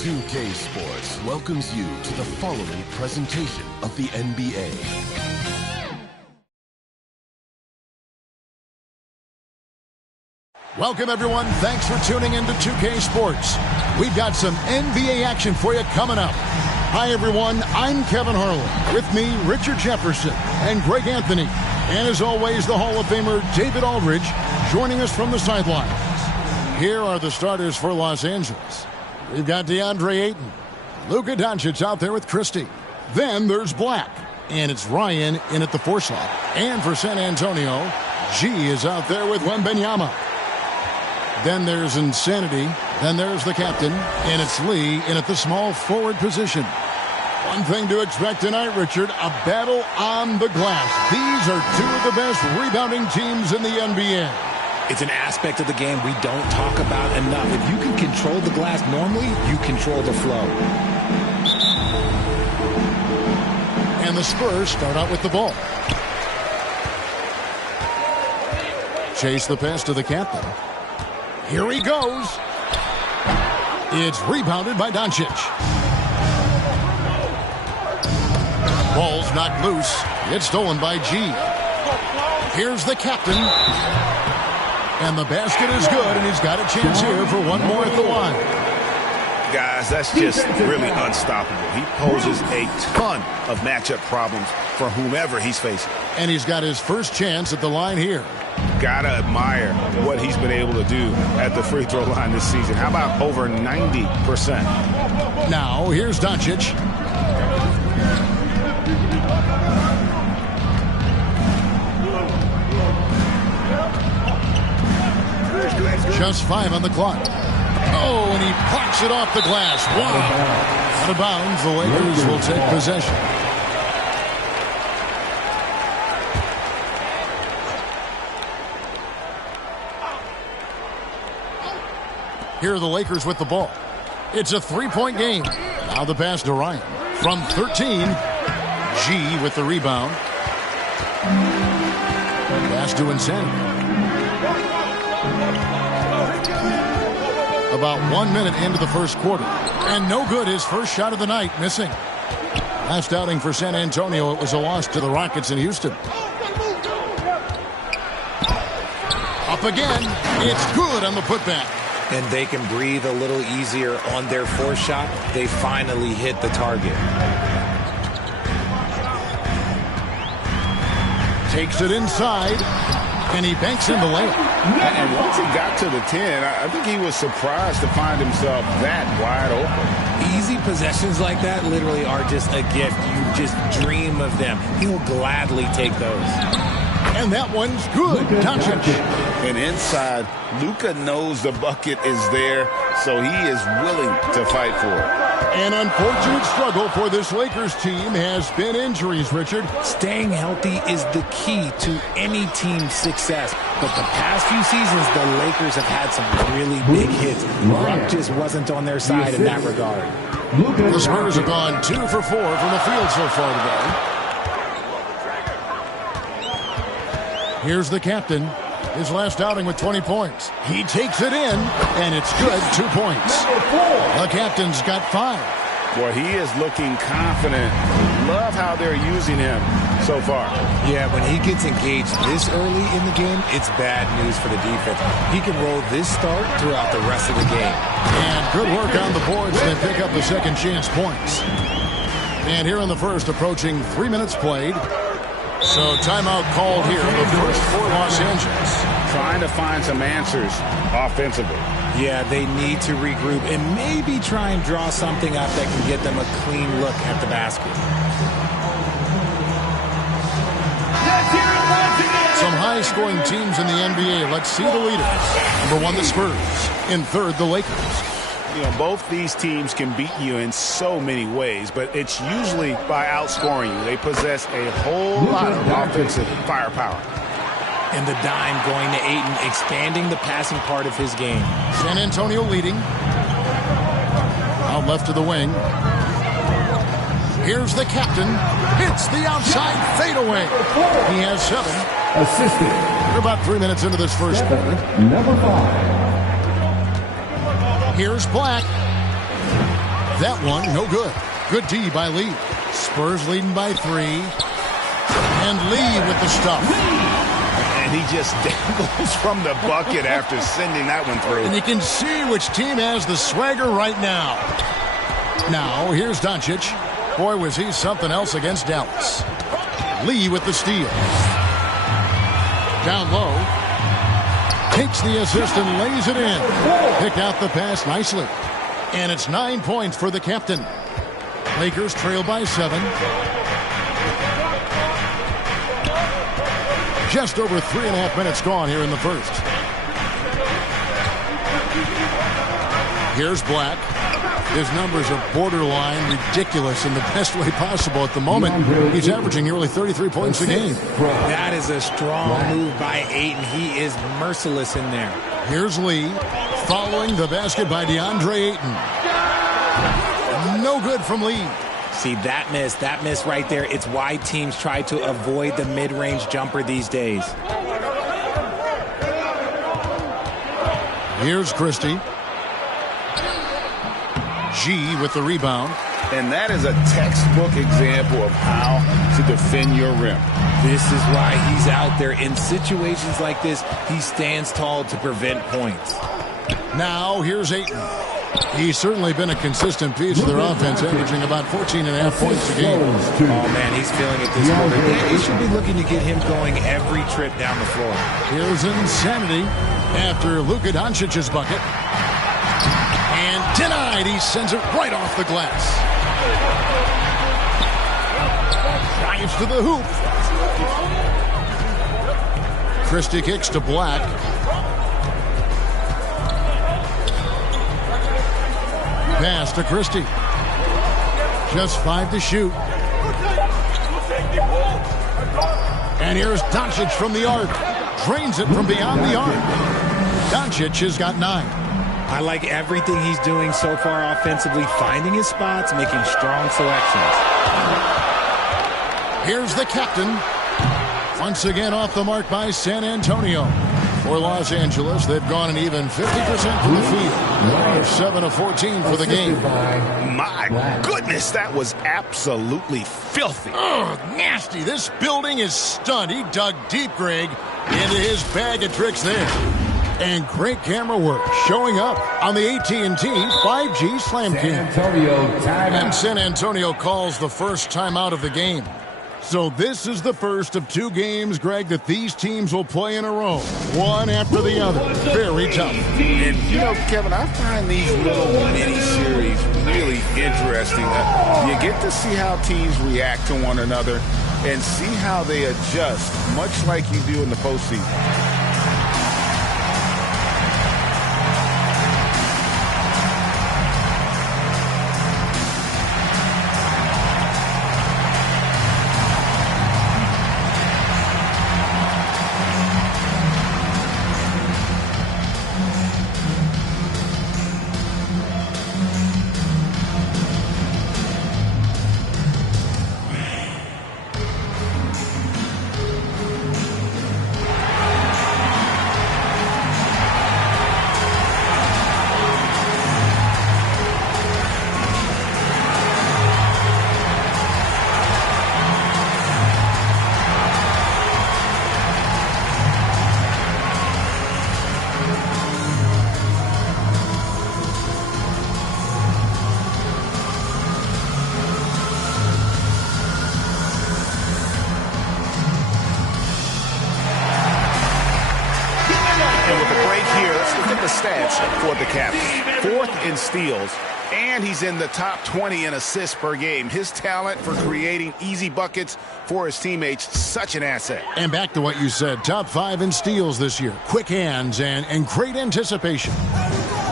2K Sports welcomes you to the following presentation of the NBA. Welcome, everyone. Thanks for tuning into 2K Sports. We've got some NBA action for you coming up. Hi, everyone. I'm Kevin Harlan. With me, Richard Jefferson and Greg Anthony. And as always, the Hall of Famer David Aldridge joining us from the sidelines. Here are the starters for Los Angeles. We've got DeAndre Ayton. Luka Doncic out there with Christie. Then there's Black. And it's Ryan in at the 4 slot. And for San Antonio, G is out there with Wembanyama. Then there's Insanity. Then there's the captain. And it's Lee in at the small forward position. One thing to expect tonight, Richard, a battle on the glass. These are two of the best rebounding teams in the NBA. It's an aspect of the game we don't talk about enough. If you can control the glass normally, you control the flow. And the Spurs start out with the ball. Chase the pass to the captain. Here he goes. It's rebounded by Doncic. Ball's knocked loose. It's stolen by G. Here's the captain. And the basket is good, and he's got a chance here for one more at the line. Guys, that's just really unstoppable. He poses a ton of matchup problems for whomever he's facing. And he's got his first chance at the line here. Gotta admire what he's been able to do at the free throw line this season. How about over 90%? Now, here's Doncic. Just 5 on the clock. Oh, and he plucks it off the glass. Wow. Out of bounds, the Lakers will take possession. Here are the Lakers with the ball. It's a 3-point game. Now the pass to Ryan. From 13, G with the rebound. Pass to Insanity. About 1 minute into the first quarter. And no good, his first shot of the night, missing. Last outing for San Antonio, it was a loss to the Rockets in Houston. Up again. It's good on the putback. And they can breathe a little easier on their 4th shot. They finally hit the target. Takes it inside. And he banks in the layup. And once he got to the 10, I think he was surprised to find himself that wide open. Easy possessions like that literally are just a gift. You just dream of them. He'll gladly take those. And that one's good. Doncic. And inside, Luka knows the bucket is there, so he is willing to fight for it. An unfortunate struggle for this Lakers team has been injuries, Richard. Staying healthy is the key to any team's success. But the past few seasons, the Lakers have had some really big hits. Luck just wasn't on their side in that regard. The Spurs have gone 2 for 4 from the field so far today. Here's the captain. His last outing with 20 points. He takes it in, and it's good. 2 points. The captain's got 5. Boy, he is looking confident. Love how they're using him so far. Yeah, when he gets engaged this early in the game, it's bad news for the defense. He can roll this start throughout the rest of the game. And good work on the boards. They pick up the second chance points. And here in the first, approaching 3 minutes played. So timeout called here, the first for Los Angeles. Trying to find some answers offensively. Yeah, they need to regroup and maybe try and draw something up that can get them a clean look at the basket. Some high-scoring teams in the NBA. Let's see the leaders. Number 1, the Spurs. In 3rd, the Lakers. You know, both these teams can beat you in so many ways, but it's usually by outscoring you. They possess a whole lot of offensive firepower. And the dime going to Ayton, expanding the passing part of his game. San Antonio leading. Out left to the wing. Here's the captain. Hits the outside fadeaway. He has 7. Assisted. We're about 3 minutes into this first quarter. Number 5. Here's Black. That one, no good. Good D by Lee. Spurs leading by 3. And Lee with the stuff. And he just dangles from the bucket after sending that one through. And you can see which team has the swagger right now. Now, here's Doncic. Boy, was he something else against Dallas. Lee with the steal. Down low. Takes the assist and lays it in. Picked out the pass nicely. And it's 9 points for the captain. Lakers trail by 7. Just over 3.5 minutes gone here in the first. Here's Black. His numbers are borderline ridiculous in the best way possible at the moment. He's averaging nearly 33 points a game. That is a strong move by Ayton. He is merciless in there. Here's Lee following the basket by DeAndre Ayton. No good from Lee. See, that miss right there. It's why teams try to avoid the mid-range jumper these days. Here's Christie. G with the rebound. And that is a textbook example of how to defend your rim. This is why he's out there. In situations like this, he stands tall to prevent points. Now, here's Ayton. He's certainly been a consistent piece of their offense, averaging about 14.5 points a game. Oh, man, he's feeling it this quarter. You should be looking to get him going every trip down the floor. Here's insanity after Luka Doncic's bucket. And denied. He sends it right off the glass. Drives to the hoop. Christie kicks to Black. Pass to Christie. Just 5 to shoot. And here's Doncic from the arc. Drains it from beyond the arc. Doncic has got 9. I like everything he's doing so far offensively, finding his spots, making strong selections. Here's the captain. Once again off the mark by San Antonio. For Los Angeles, they've gone an even 50% from the field. They're 7 of 14 for the game. My goodness, that was absolutely filthy. Oh, nasty. This building is stunned. He dug deep, Greg, into his bag of tricks there. And great camera work showing up on the AT&T 5G Slam Cam. And San Antonio calls the first timeout of the game. So this is the first of 2 games, Greg, that these teams will play in a row, one after the other. Very tough. And, you know, Kevin, I find these little mini-series really interesting. You get to see how teams react to one another and see how they adjust, much like you do in the postseason. For the Caps, 4th in steals, and he's in the top 20 in assists per game. His talent for creating easy buckets for his teammates, such an asset. And back to what you said, top 5 in steals this year. Quick hands and great anticipation.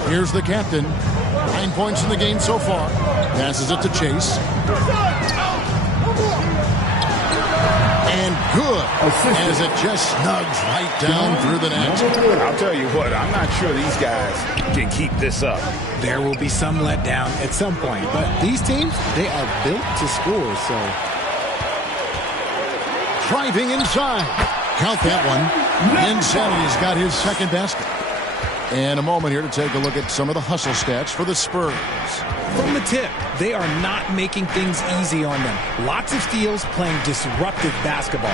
Here's the captain. 9 points in the game so far. Passes it to Chase. And good, as it just snugs right down through the net. I'll tell you what, I'm not sure these guys can keep this up. There will be some letdown at some point, but these teams, they are built to score, so. Driving inside. Count that one. Insanity's got his second basket. And a moment here to take a look at some of the hustle stats for the Spurs. From the tip, they are not making things easy on them. Lots of steals, playing disruptive basketball.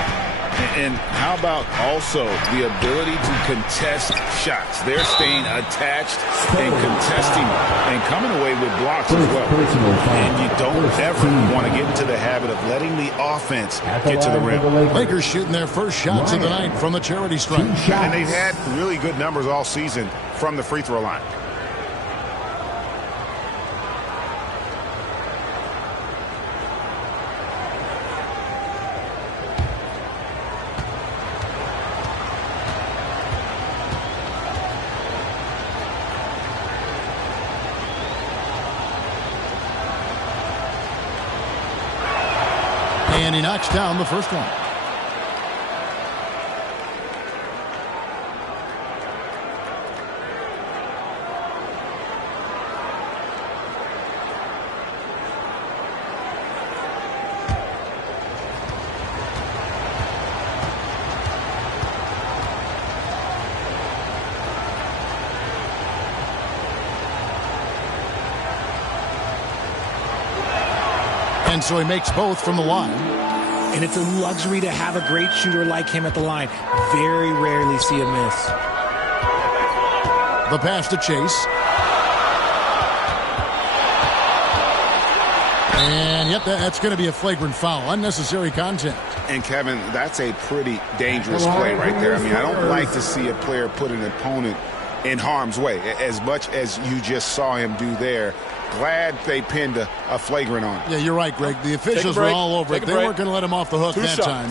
And how about also the ability to contest shots? They're staying attached and contesting and coming away with blocks as well. And you don't ever want to get into the habit of letting the offense get to the rim. Lakers shooting their first shots of the night from the charity stripe. And they've had really good numbers all season from the free throw line. And he knocks down the first one. And so he makes both from the line. And it's a luxury to have a great shooter like him at the line. Very rarely see a miss. The pass to Chase. And yep, that's going to be a flagrant foul. Unnecessary contact. And Kevin, that's a pretty dangerous play right there. I mean, I don't like to see a player put an opponent in harm's way as much as you just saw him do there. Glad they pinned a flagrant on him. Yeah, you're right, Greg. The officials were all over it. They weren't going to let him off the hook that time.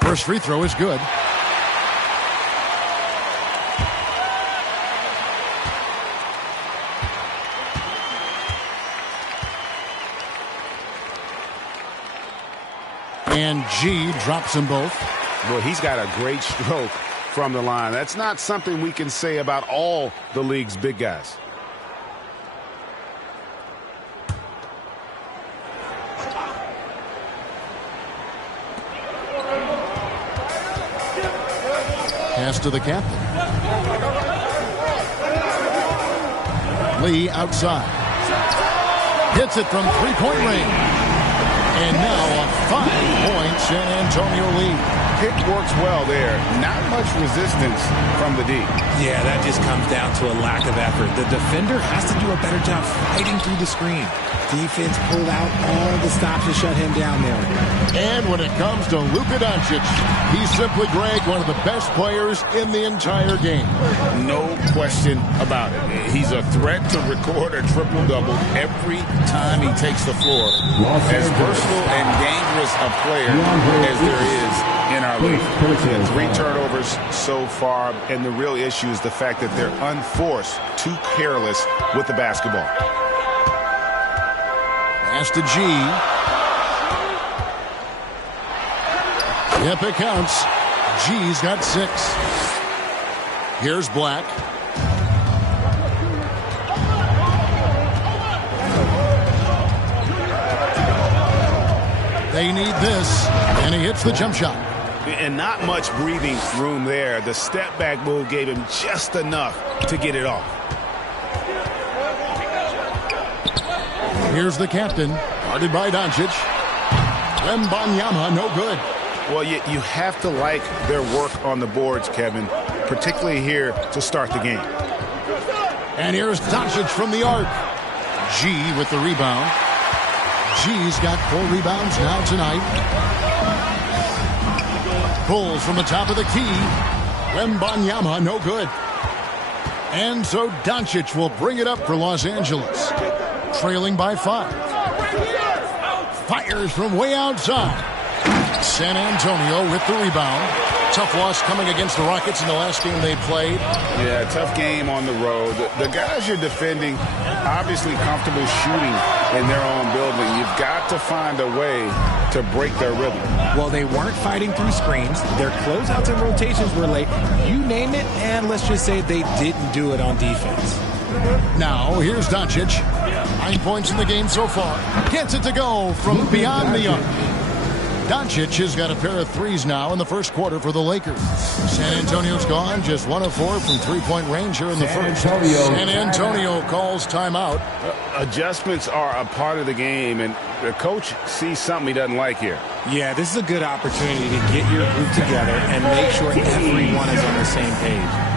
First free throw is good. And G drops them both. Well, he's got a great stroke from the line. That's not something we can say about all the league's big guys. Pass to the captain. Lee outside. Hits it from three-point range. And now a 5-point San Antonio lead. Pick works well there. Not much resistance from the D. Yeah, that just comes down to a lack of effort. The defender has to do a better job fighting through the screen. Defense pulled out all the stops to shut him down there. And when it comes to Luka Doncic, he's simply, Greg, one of the best players in the entire game. No question about it. He's a threat to record a triple-double every time he takes the floor. As versatile and dangerous a player as there is in our league. 3 turnovers so far, and the real issue is the fact that they're unforced, too careless with the basketball. Pass to G. Yep, it counts. G's got 6. Here's Black. They need this, and he hits the jump shot. And not much breathing room there. The step-back move gave him just enough to get it off. Here's the captain, guarded by Doncic. Wembanyama, no good. Well, you have to like their work on the boards, Kevin, particularly here to start the game. And here's Doncic from the arc. G with the rebound. G's got 4 rebounds now tonight. Pulls from the top of the key. Wembanyama, no good. And so Doncic will bring it up for Los Angeles. Trailing by 5. Fires from way outside. San Antonio with the rebound. Tough loss coming against the Rockets in the last game they played. Yeah, tough game on the road. The guys you're defending, obviously comfortable shooting in their own building. You've got to find a way to break their rhythm. Well, they weren't fighting through screens. Their closeouts and rotations were late. You name it, and let's just say they didn't do it on defense. Now, here's Doncic. 9 points in the game so far. Gets it to go from beyond the arc. Doncic has got a pair of threes now in the first quarter for the Lakers. San Antonio's gone, just 1 of 4 from three-point range here in the first. San Antonio calls timeout. Adjustments are a part of the game, and the coach sees something he doesn't like here. Yeah, this is a good opportunity to get your group together and make sure everyone is on the same page.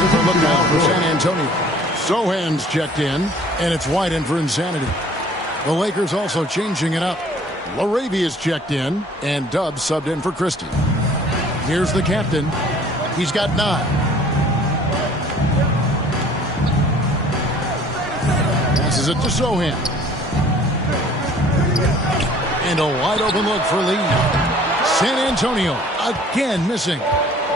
Different look now for San Antonio. Sohan's checked in, and it's White in for insanity. The Lakers also changing it up. Laravia's checked in, and Dubs subbed in for Christie. Here's the captain. He's got 9. Passes it to Sohan. And a wide open look for Lee. San Antonio again missing.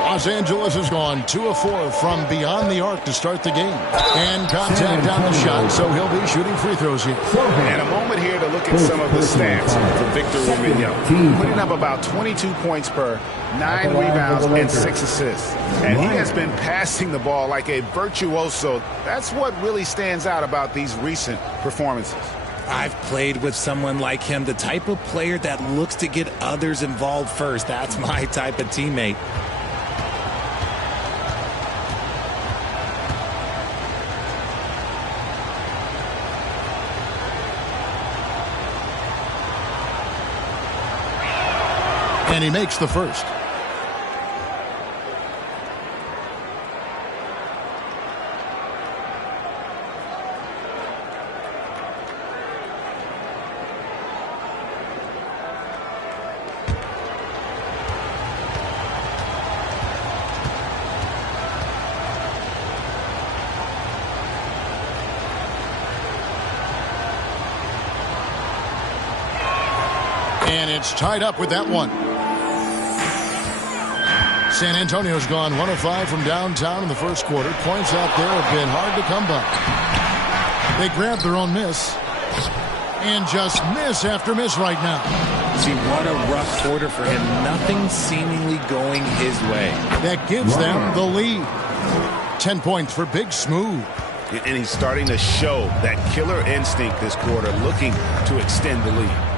Los Angeles has gone 2 of 4 from beyond the arc to start the game. And contact on the shot, so he'll be shooting free throws here. And a moment here to look at some of the stats for Victor Wembanyama. Putting up about 22 points per 9 rebounds and 6 assists. And he has been passing the ball like a virtuoso. That's what really stands out about these recent performances. I've played with someone like him, the type of player that looks to get others involved first. That's my type of teammate. And he makes the first. And it's tied up with that one. San Antonio's gone 1 of 5 from downtown in the first quarter. Points out there have been hard to come by. They grab their own miss. And just miss after miss right now. See, what a rough quarter for him. Nothing seemingly going his way. That gives them the lead. 10 points for Big Smooth. And he's starting to show that killer instinct this quarter, looking to extend the lead.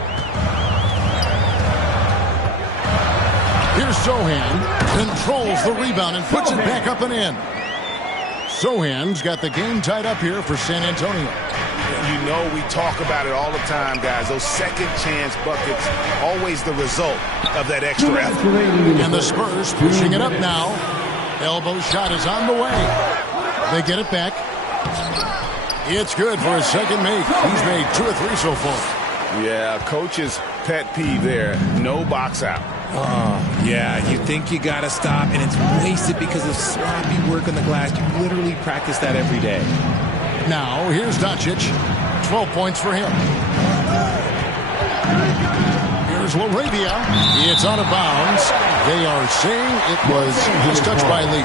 Here's Sohan, controls the rebound and puts it back up and in. Sohan's got the game tied up here for San Antonio. You know we talk about it all the time, guys. Those second chance buckets, always the result of that extra effort. And the Spurs pushing it up now. Elbow shot is on the way. They get it back. It's good for his second make. He's made 2 or 3 so far. Yeah, coach's pet peeve there. No box out. Oh, yeah, you think you got to stop, and it's wasted because of sloppy work on the glass. You literally practice that every day. Now, here's Doncic. 12 points for him. Here's Laravia. It's out of bounds. They are saying it was touched by Lee.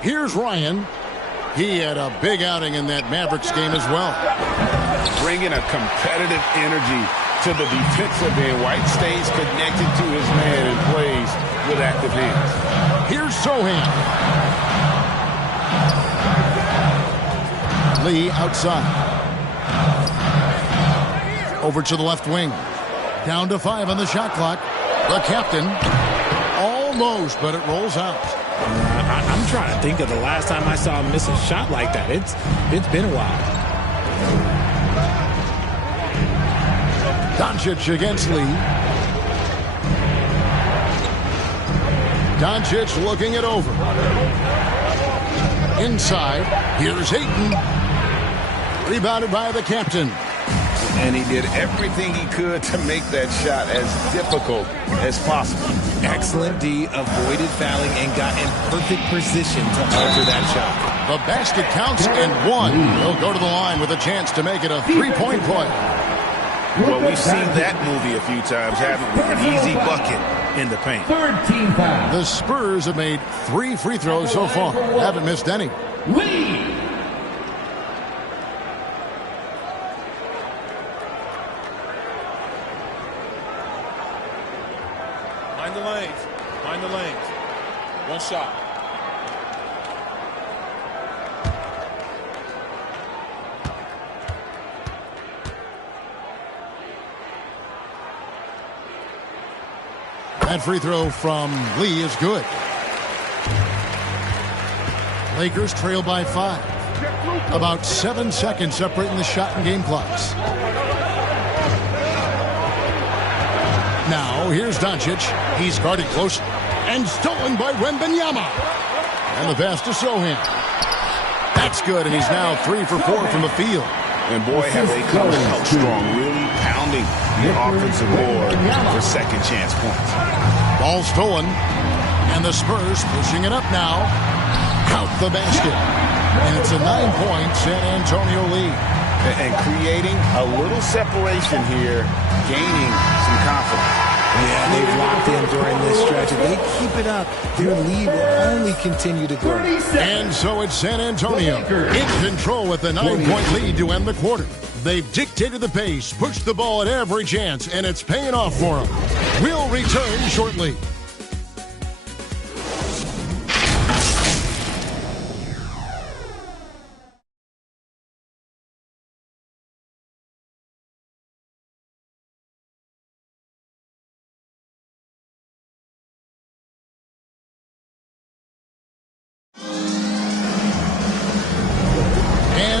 Here's Ryan. He had a big outing in that Mavericks game as well. bringing a competitive energy to the defensive end. White stays connected to his man and plays with active hands. Here's Sohan. Lee outside. Over to the left wing. Down to 5 on the shot clock. The captain. Almost, but it rolls out. I'm trying to think of the last time I saw him miss a shot like that. It's been a while. Doncic against Lee. Doncic looking it over. Inside. Here's Ayton. Rebounded by the captain. And he did everything he could to make that shot as difficult as possible. Excellent D, avoided fouling, and got in perfect position to alter that shot. The basket counts and one. He'll go to the line with a chance to make it a three-point play. Well, we've seen that movie a few times, haven't we? An easy bucket in the paint. Third team foul. The Spurs have made 3 free throws so far. Haven't missed any. Lee. Mind the lanes. Mind the lanes. One shot. That free throw from Lee is good. Lakers trail by 5. About 7 seconds separating the shot and game clocks. Now, here's Doncic. He's guarded close and stolen by Wembanyama. And the pass to Sohan. That's good, and he's now 3 for 4 from the field. And boy, have they come out strong, really pounding the offensive board for second chance points. Ball stolen, and the Spurs pushing it up now. Out the basket. And it's a 9-point San Antonio lead. And creating a little separation here, gaining some confidence. Yeah, they've locked in during this stretch. If they keep it up, their lead will only continue to grow. And so it's San Antonio in control with a 9-point lead to end the quarter. They've dictated the pace, pushed the ball at every chance, and it's paying off for them. We'll return shortly.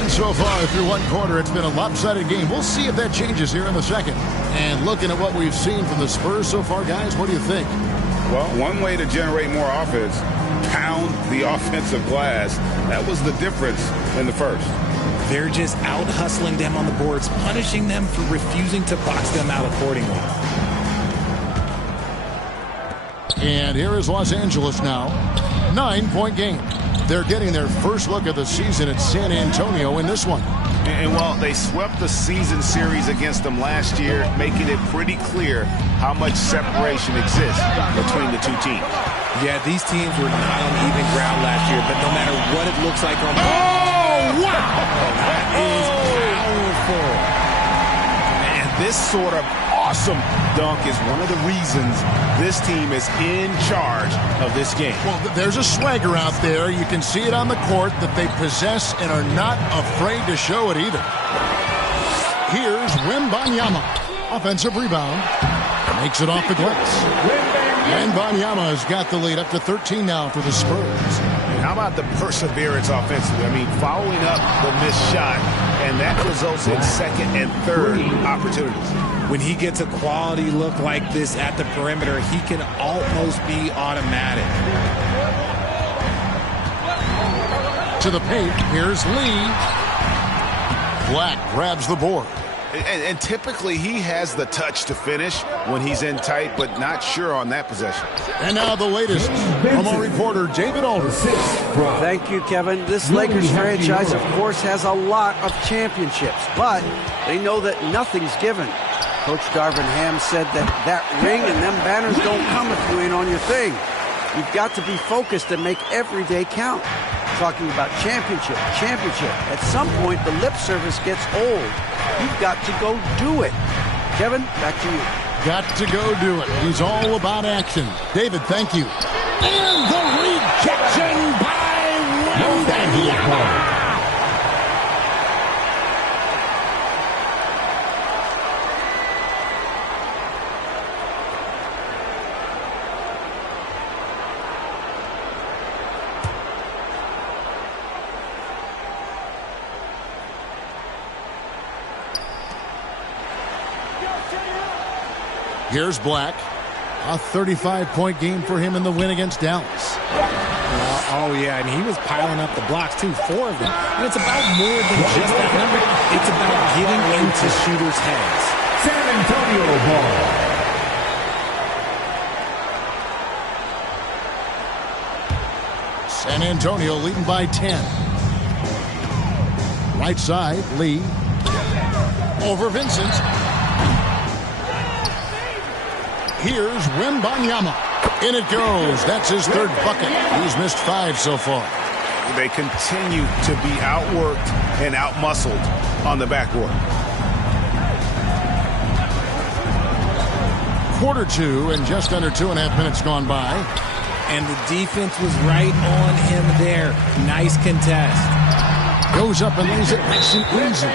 So far through one quarter, it's been a lopsided game. We'll see if that changes here in the second. And looking at what we've seen from the Spurs so far, guys, what do you think? Well, one way to generate more offense, pound the offensive glass. That was the difference in the first. They're just out-hustling them on the boards, punishing them for refusing to box them out accordingly. And here is Los Angeles now. 9-point game. They're getting their first look of the season at San Antonio in this one. And well, they swept the season series against them last year, making it pretty clear how much separation exists between the two teams. Yeah, these teams were not on even ground last year, but no matter what it looks like on... Oh, wow! That is powerful. And this sort of awesome dunk is one of the reasons this team is in charge of this game. Well, there's a swagger out there. You can see it on the court that they possess and are not afraid to show it either. Here's Wembanyama. Offensive rebound. Makes it off the glass. Wembanyama has got the lead up to 13 now for the Spurs. And how about the perseverance offensively? I mean, following up the missed shot, and that results in second and third opportunities. When he gets a quality look like this at the perimeter, he can almost be automatic. To the paint, here's Lee. Black grabs the board. And typically he has the touch to finish when he's in tight, but not sure on that possession. And now the latest from our reporter, David Alder. Thank you, Kevin. This Lakers franchise, of course, has a lot of championships, but they know that nothing's given. Coach Darvin Ham said that ring and them banners don't come if you ain't on your thing. You've got to be focused and make every day count. Talking about championship. At some point, the lip service gets old. You've got to go do it. Kevin, back to you. Got to go do it. He's all about action. David, thank you. And the rejection by Wembanyama. Here's Black. A 35-point game for him in the win against Dallas. Oh, yeah, and he was piling up the blocks, too, 4 of them. And it's about more than just that number. It's about getting into shooters' heads. San Antonio ball. San Antonio leading by 10. Right side, Lee. Over Vincent. Here's Wembanyama. In it goes. That's his 3rd bucket. He's missed 5 so far. They continue to be outworked and outmuscled on the backboard. Quarter 2 and just under 2.5 minutes gone by. And the defense was right on him there. Nice contest. Goes up and lays it nice and easy.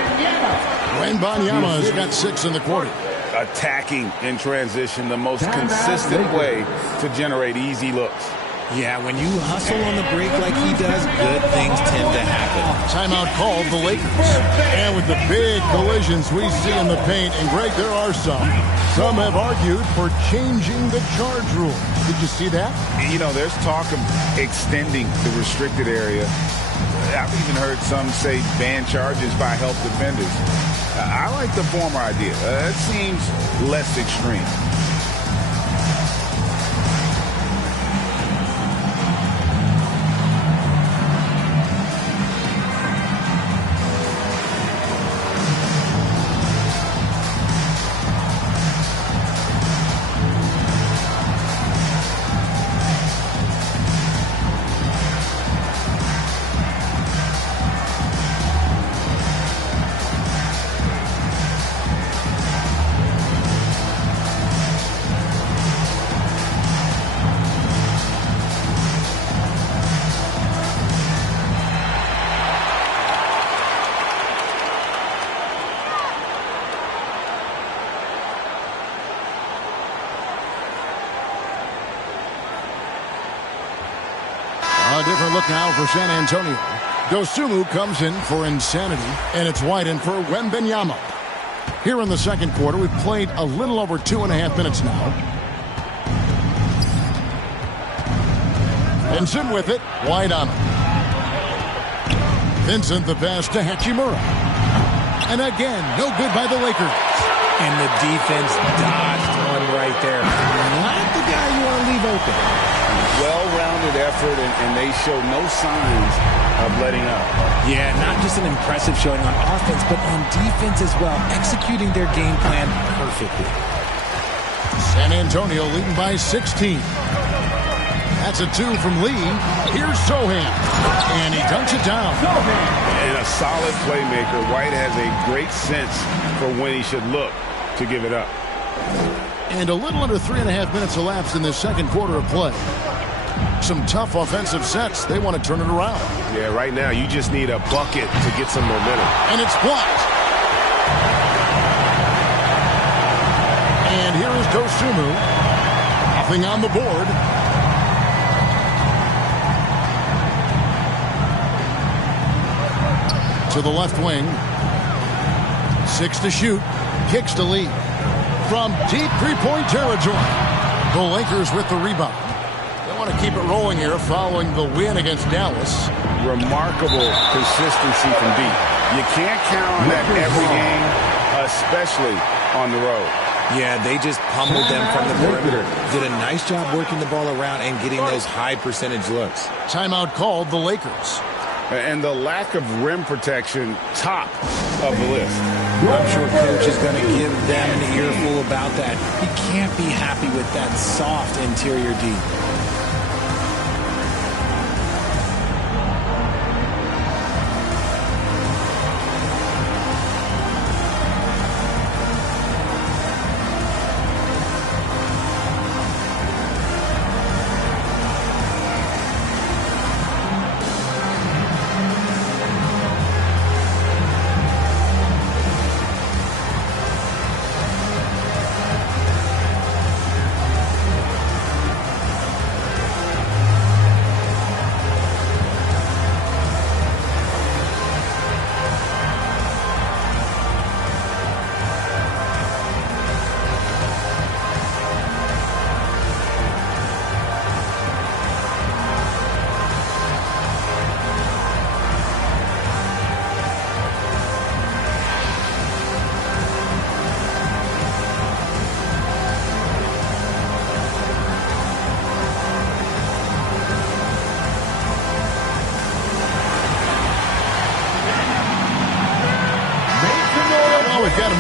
Wembanyama has got 6 in the quarter. Attacking in transition, the most consistent way to generate easy looks. Yeah, when you hustle on the break like he does, good things tend to happen. Timeout called the Lakers. And with the big collisions we see in the paint, and Greg, there are some. Some have argued for changing the charge rule. Did you see that? You know, there's talk of extending the restricted area. I've even heard some say ban charges by help defenders. I like the former idea. It seems less extreme. A different look now for San Antonio. Dosunmu comes in for insanity, and it's White in for Wembanyama. Here in the second quarter, we've played a little over 2.5 minutes now. Vincent with it, White on him. Vincent the pass to Hachimura. And again, no good by the Lakers. And the defense dodged one right there. Not the guy you want to leave open. Well-rounded effort, and they show no signs of letting up. Yeah, not just an impressive showing on offense, but on defense as well, executing their game plan perfectly. San Antonio leading by 16. That's a 2 from Lee. Here's Sohan, and he dunks it down. And a solid playmaker. White has a great sense for when he should look to give it up. And a little under 3.5 minutes elapsed in this second quarter of play. Some tough offensive sets. They want to turn it around. Yeah, right now you just need a bucket to get some momentum. And it's blocked. And here is Dosunmu. Nothing on the board. To the left wing. 6 to shoot. Kicks to Lee. From deep three-point territory. The Lakers with the rebound. They want to keep it rolling here following the win against Dallas. Remarkable consistency from deep. You can't count on that every game, especially on the road. Yeah, they just pummeled them from the perimeter. Did a nice job working the ball around and getting those high percentage looks. Timeout called the Lakers. And the lack of rim protection, top of the list. I'm sure Coach is going to give them an earful about that. He can't be happy with that soft interior D.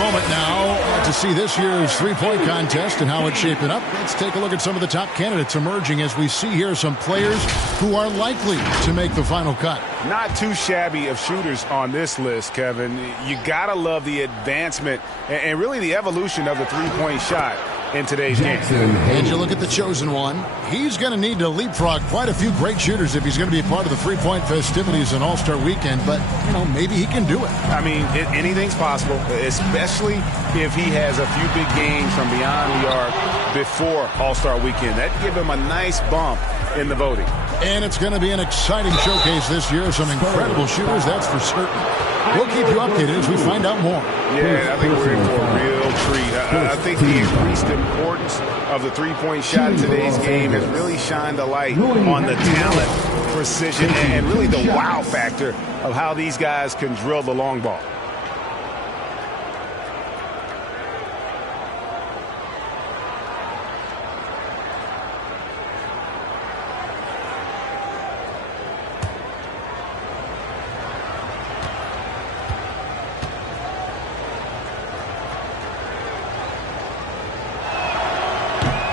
moment now to see this year's three-point contest and how it's shaping up. Let's take a look at some of the top candidates emerging as we see here some players who are likely to make the final cut. Not too shabby of shooters on this list, Kevin. You got to love the advancement and really the evolution of the three-point shot in today's game. And you look at the chosen one. He's going to need to leapfrog quite a few great shooters if he's going to be a part of the three-point festivities on All-Star Weekend. But, maybe he can do it. I mean, anything's possible, especially if he has a few big games from beyond the arc before All-Star Weekend. That'd give him a nice bump in the voting. And it's going to be an exciting showcase this year. Some incredible shooters, that's for certain. We'll keep you updated as we find out more. Yeah, I think we're in for a real treat. I think the increased importance of the three-point shot in today's game has really shined a light on the talent, precision, and really the wow factor of how these guys can drill the long ball.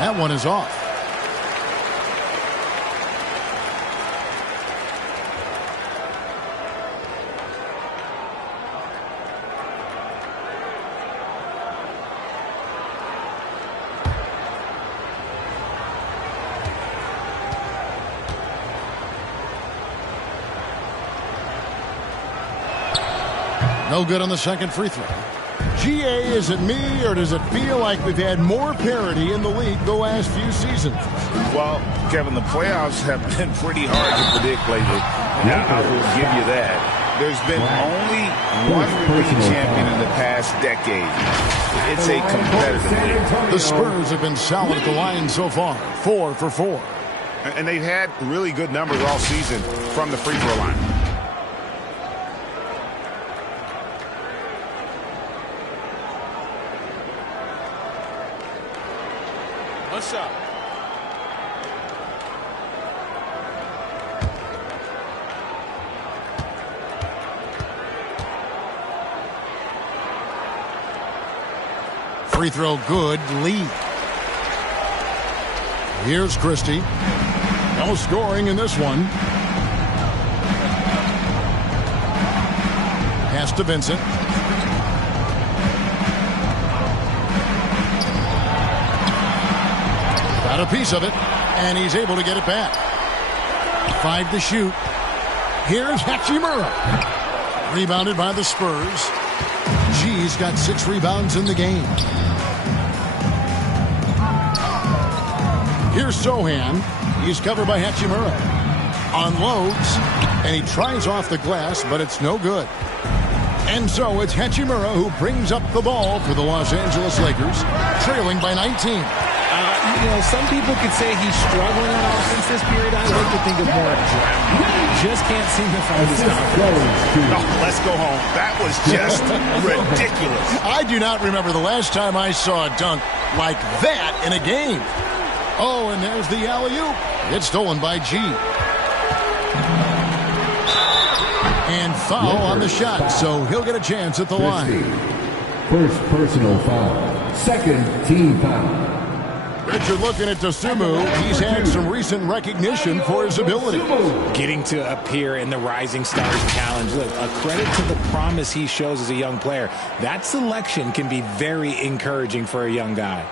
That one is off. No good on the second free throw. GA, is it me, or does it feel like we've had more parity in the league the last few seasons? Well, Kevin, the playoffs have been pretty hard to predict lately. I will give you that. There's been only one repeat champion in the past decade. It's a competitive league. The Spurs have been solid at the line so far, 4 for 4. And they've had really good numbers all season from the free throw line. One shot. Free throw good, lead. Here's Christie. No scoring in this one. Pass to Vincent. Got a piece of it, and he's able to get it back. 5 to shoot. Here's Hachimura. Rebounded by the Spurs. G's got 6 rebounds in the game. Here's Sohan. He's covered by Hachimura. Unloads, and he tries off the glass, but it's no good. And so it's Hachimura who brings up the ball for the Los Angeles Lakers, trailing by 19. Some people could say he's struggling on offense this period. I like to think of more of drought. Just can't seem to find his confidence. Oh, let's go home. That was just ridiculous. I do not remember the last time I saw a dunk like that in a game. Oh, and there's the alley-oop. It's stolen by G. And foul on the shot, so he'll get a chance at the line. First personal foul. Second team foul. Richard, looking at Dosunmu, he's had some recent recognition for his ability. Getting to appear in the Rising Stars Challenge. Look, a credit to the promise he shows as a young player. That selection can be very encouraging for a young guy.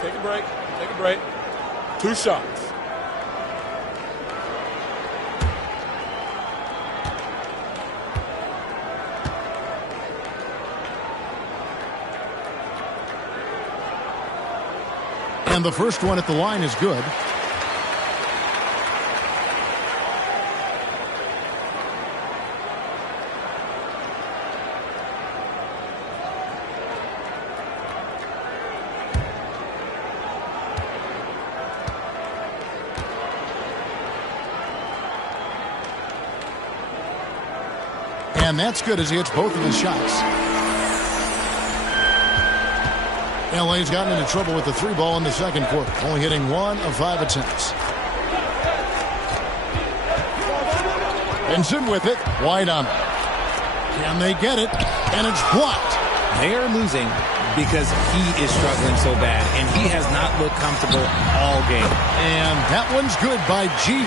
Take a break. Take a break. 2 shots. And the first one at the line is good. And that's good as he hits both of his shots. LA's gotten into trouble with the 3 ball in the second quarter, only hitting 1 of 5 attempts. Vincent with it. White on it. Can they get it? And it's blocked. They are losing because he is struggling so bad, and he has not looked comfortable all game. And that one's good by G.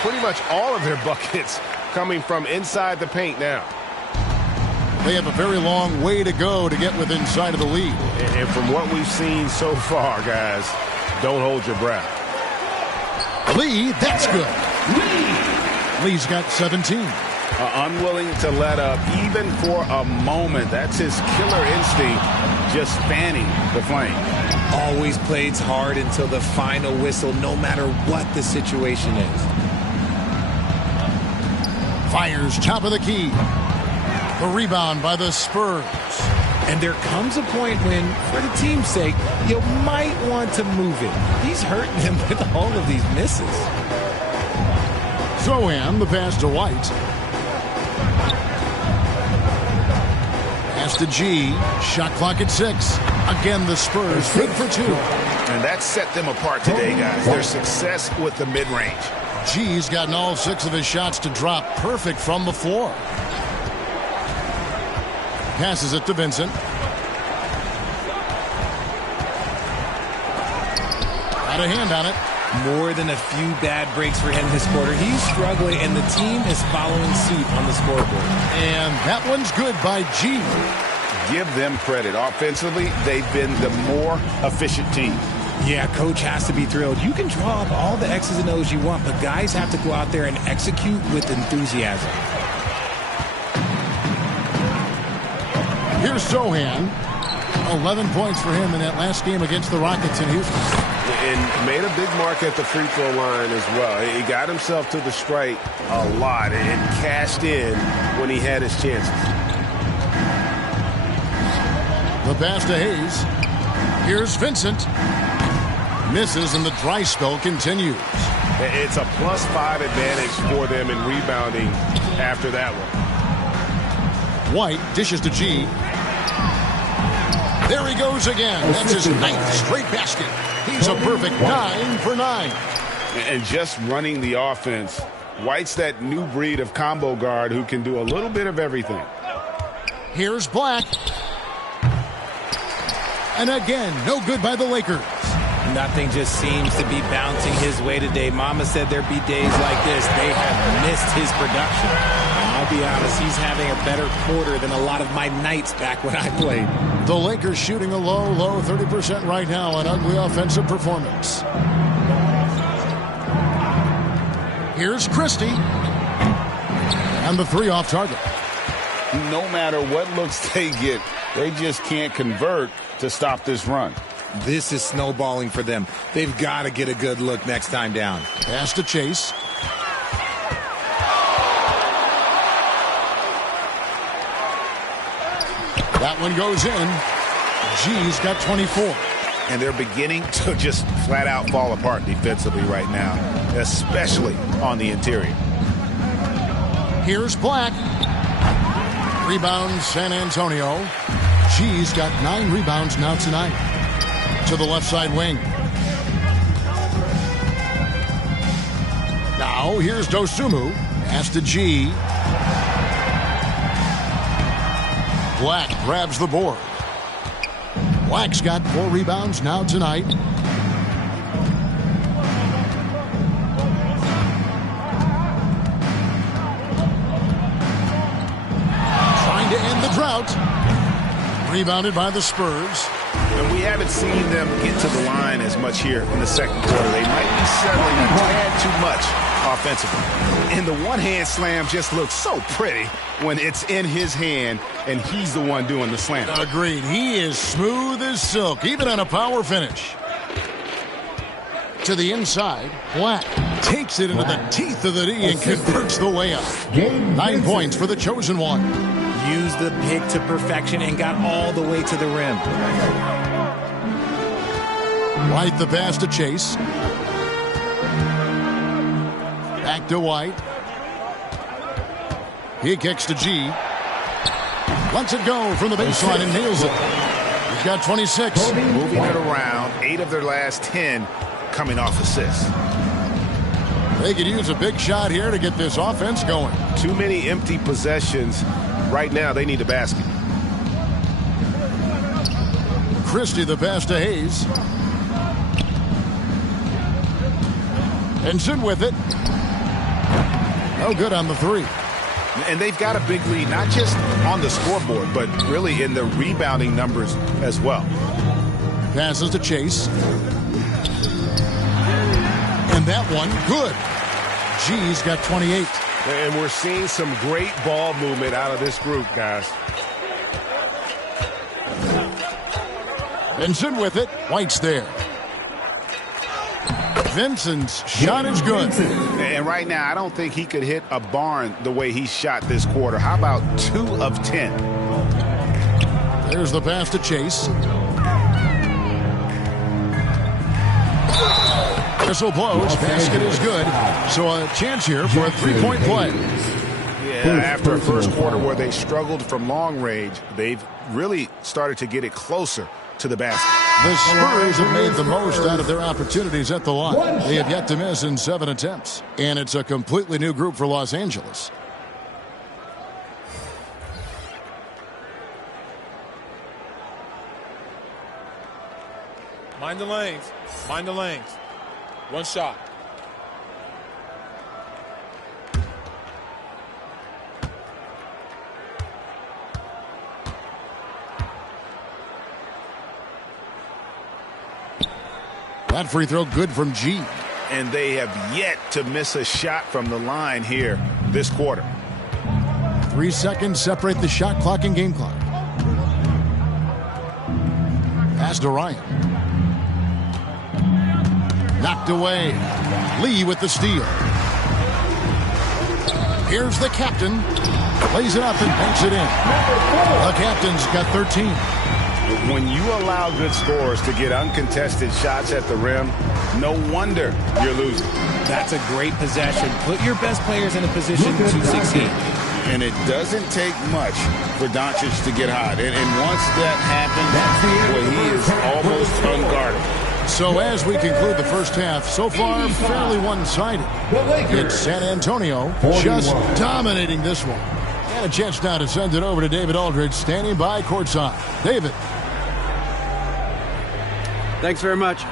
Pretty much all of their buckets coming from inside the paint now. They have a very long way to go to get within sight of the lead. And from what we've seen so far, guys, don't hold your breath. Lee, that's good. Lee's got 17. Unwilling to let up even for a moment. That's his killer instinct, just fanning the flame. Always plays hard until the final whistle, no matter what the situation is. Fires top of the key. The rebound by the Spurs. And there comes a point when, for the team's sake, you might want to move it. He's hurting him with all of these misses. Sohan, the pass to White. Pass to G. Shot clock at 6. Again, the Spurs good for 2. And that set them apart today, guys. Their success with the mid-range. G's gotten all 6 of his shots to drop perfect from the floor. Passes it to Vincent. Got a hand on it. More than a few bad breaks for him this quarter. He's struggling, and the team is following suit on the scoreboard. And that one's good by G. Give them credit. Offensively, they've been the more efficient team. Yeah, coach has to be thrilled. You can draw up all the X's and O's you want, but guys have to go out there and execute with enthusiasm. Here's Sohan. 11 points for him in that last game against the Rockets in Houston. And made a big mark at the free throw line as well. He got himself to the strike a lot and cashed in when he had his chances. The pass to Hayes. Here's Vincent. Misses, and the dry spell continues. It's a +5 advantage for them in rebounding after that one. White dishes to G. There he goes again. That's his 9th straight basket. He's a perfect 9 for 9. And just running the offense, White's that new breed of combo guard who can do a little bit of everything. Here's Black. And again, no good by the Lakers. Nothing just seems to be bouncing his way today. Mama said there'd be days like this. They have missed his production. And I'll be honest, he's having a better quarter than a lot of my nights back when I played. The Lakers shooting a low 30% right now. An ugly offensive performance. Here's Christie. And the 3 off target. No matter what looks they get, they just can't convert to stop this run. This is snowballing for them. They've got to get a good look next time down. Pass to Chase. That one goes in. G's got 24. And they're beginning to just flat out fall apart defensively right now, especially on the interior. Here's Black. Rebound San Antonio. G's got 9 rebounds now tonight. To the left side wing. Now here's Dosunmu. Pass to G. Black grabs the board. Black's got 4 rebounds now tonight. Trying to end the drought. Rebounded by the Spurs. And we haven't seen them get to the line as much here in the second quarter. They might be settling a tad too much offensively. And the one-hand slam just looks so pretty when it's in his hand and he's the one doing the slam. Agreed. He is smooth as silk, even on a power finish. To the inside, Black takes it into the teeth of the D and converts the layup. 9 points for the chosen one. Used the pick to perfection and got all the way to the rim. White the pass to Chase. Back to White. He kicks to G. Lets it go from the baseline and nails it. He's got 26. Moving it around, 8 of their last 10 coming off assists. They could use a big shot here to get this offense going. Too many empty possessions. Right now, they need a basket. Christie the pass to Hayes. Ensign with it. No good on the three. And they've got a big lead, not just on the scoreboard, but really in the rebounding numbers as well. Passes to Chase. And that one, good. G's got 28. And we're seeing some great ball movement out of this group, guys. Vincent with it. White's there. Vincent's shot is good. And right now, I don't think he could hit a barn the way he shot this quarter. How about 2 of 10? There's the pass to Chase. Whistle blows. Basket is good. So a chance here for a three-point play. Yeah, after a first quarter where they struggled from long range, they've really started to get it closer to the basket. The Spurs have made the most out of their opportunities at the line. They have yet to miss in 7 attempts. And it's a completely new group for Los Angeles. Mind the lanes. Mind the lanes. One shot. That free throw good from G. And they have yet to miss a shot from the line here this quarter. 3 seconds separate the shot clock and game clock. Pass to Ryan. Knocked away. Lee with the steal. Here's the captain. Plays it up and banks it in. The captain's got 13. When you allow good scorers to get uncontested shots at the rim, no wonder you're losing. That's a great possession. Put your best players in a position to succeed. And it doesn't take much for Doncic to get hot. And once that happens, well, he is almost unguardable. So as we conclude the first half, so far fairly one-sided. It's San Antonio just dominating this one. And a chance now to send it over to David Aldridge, standing by courtside. David. Thanks very much.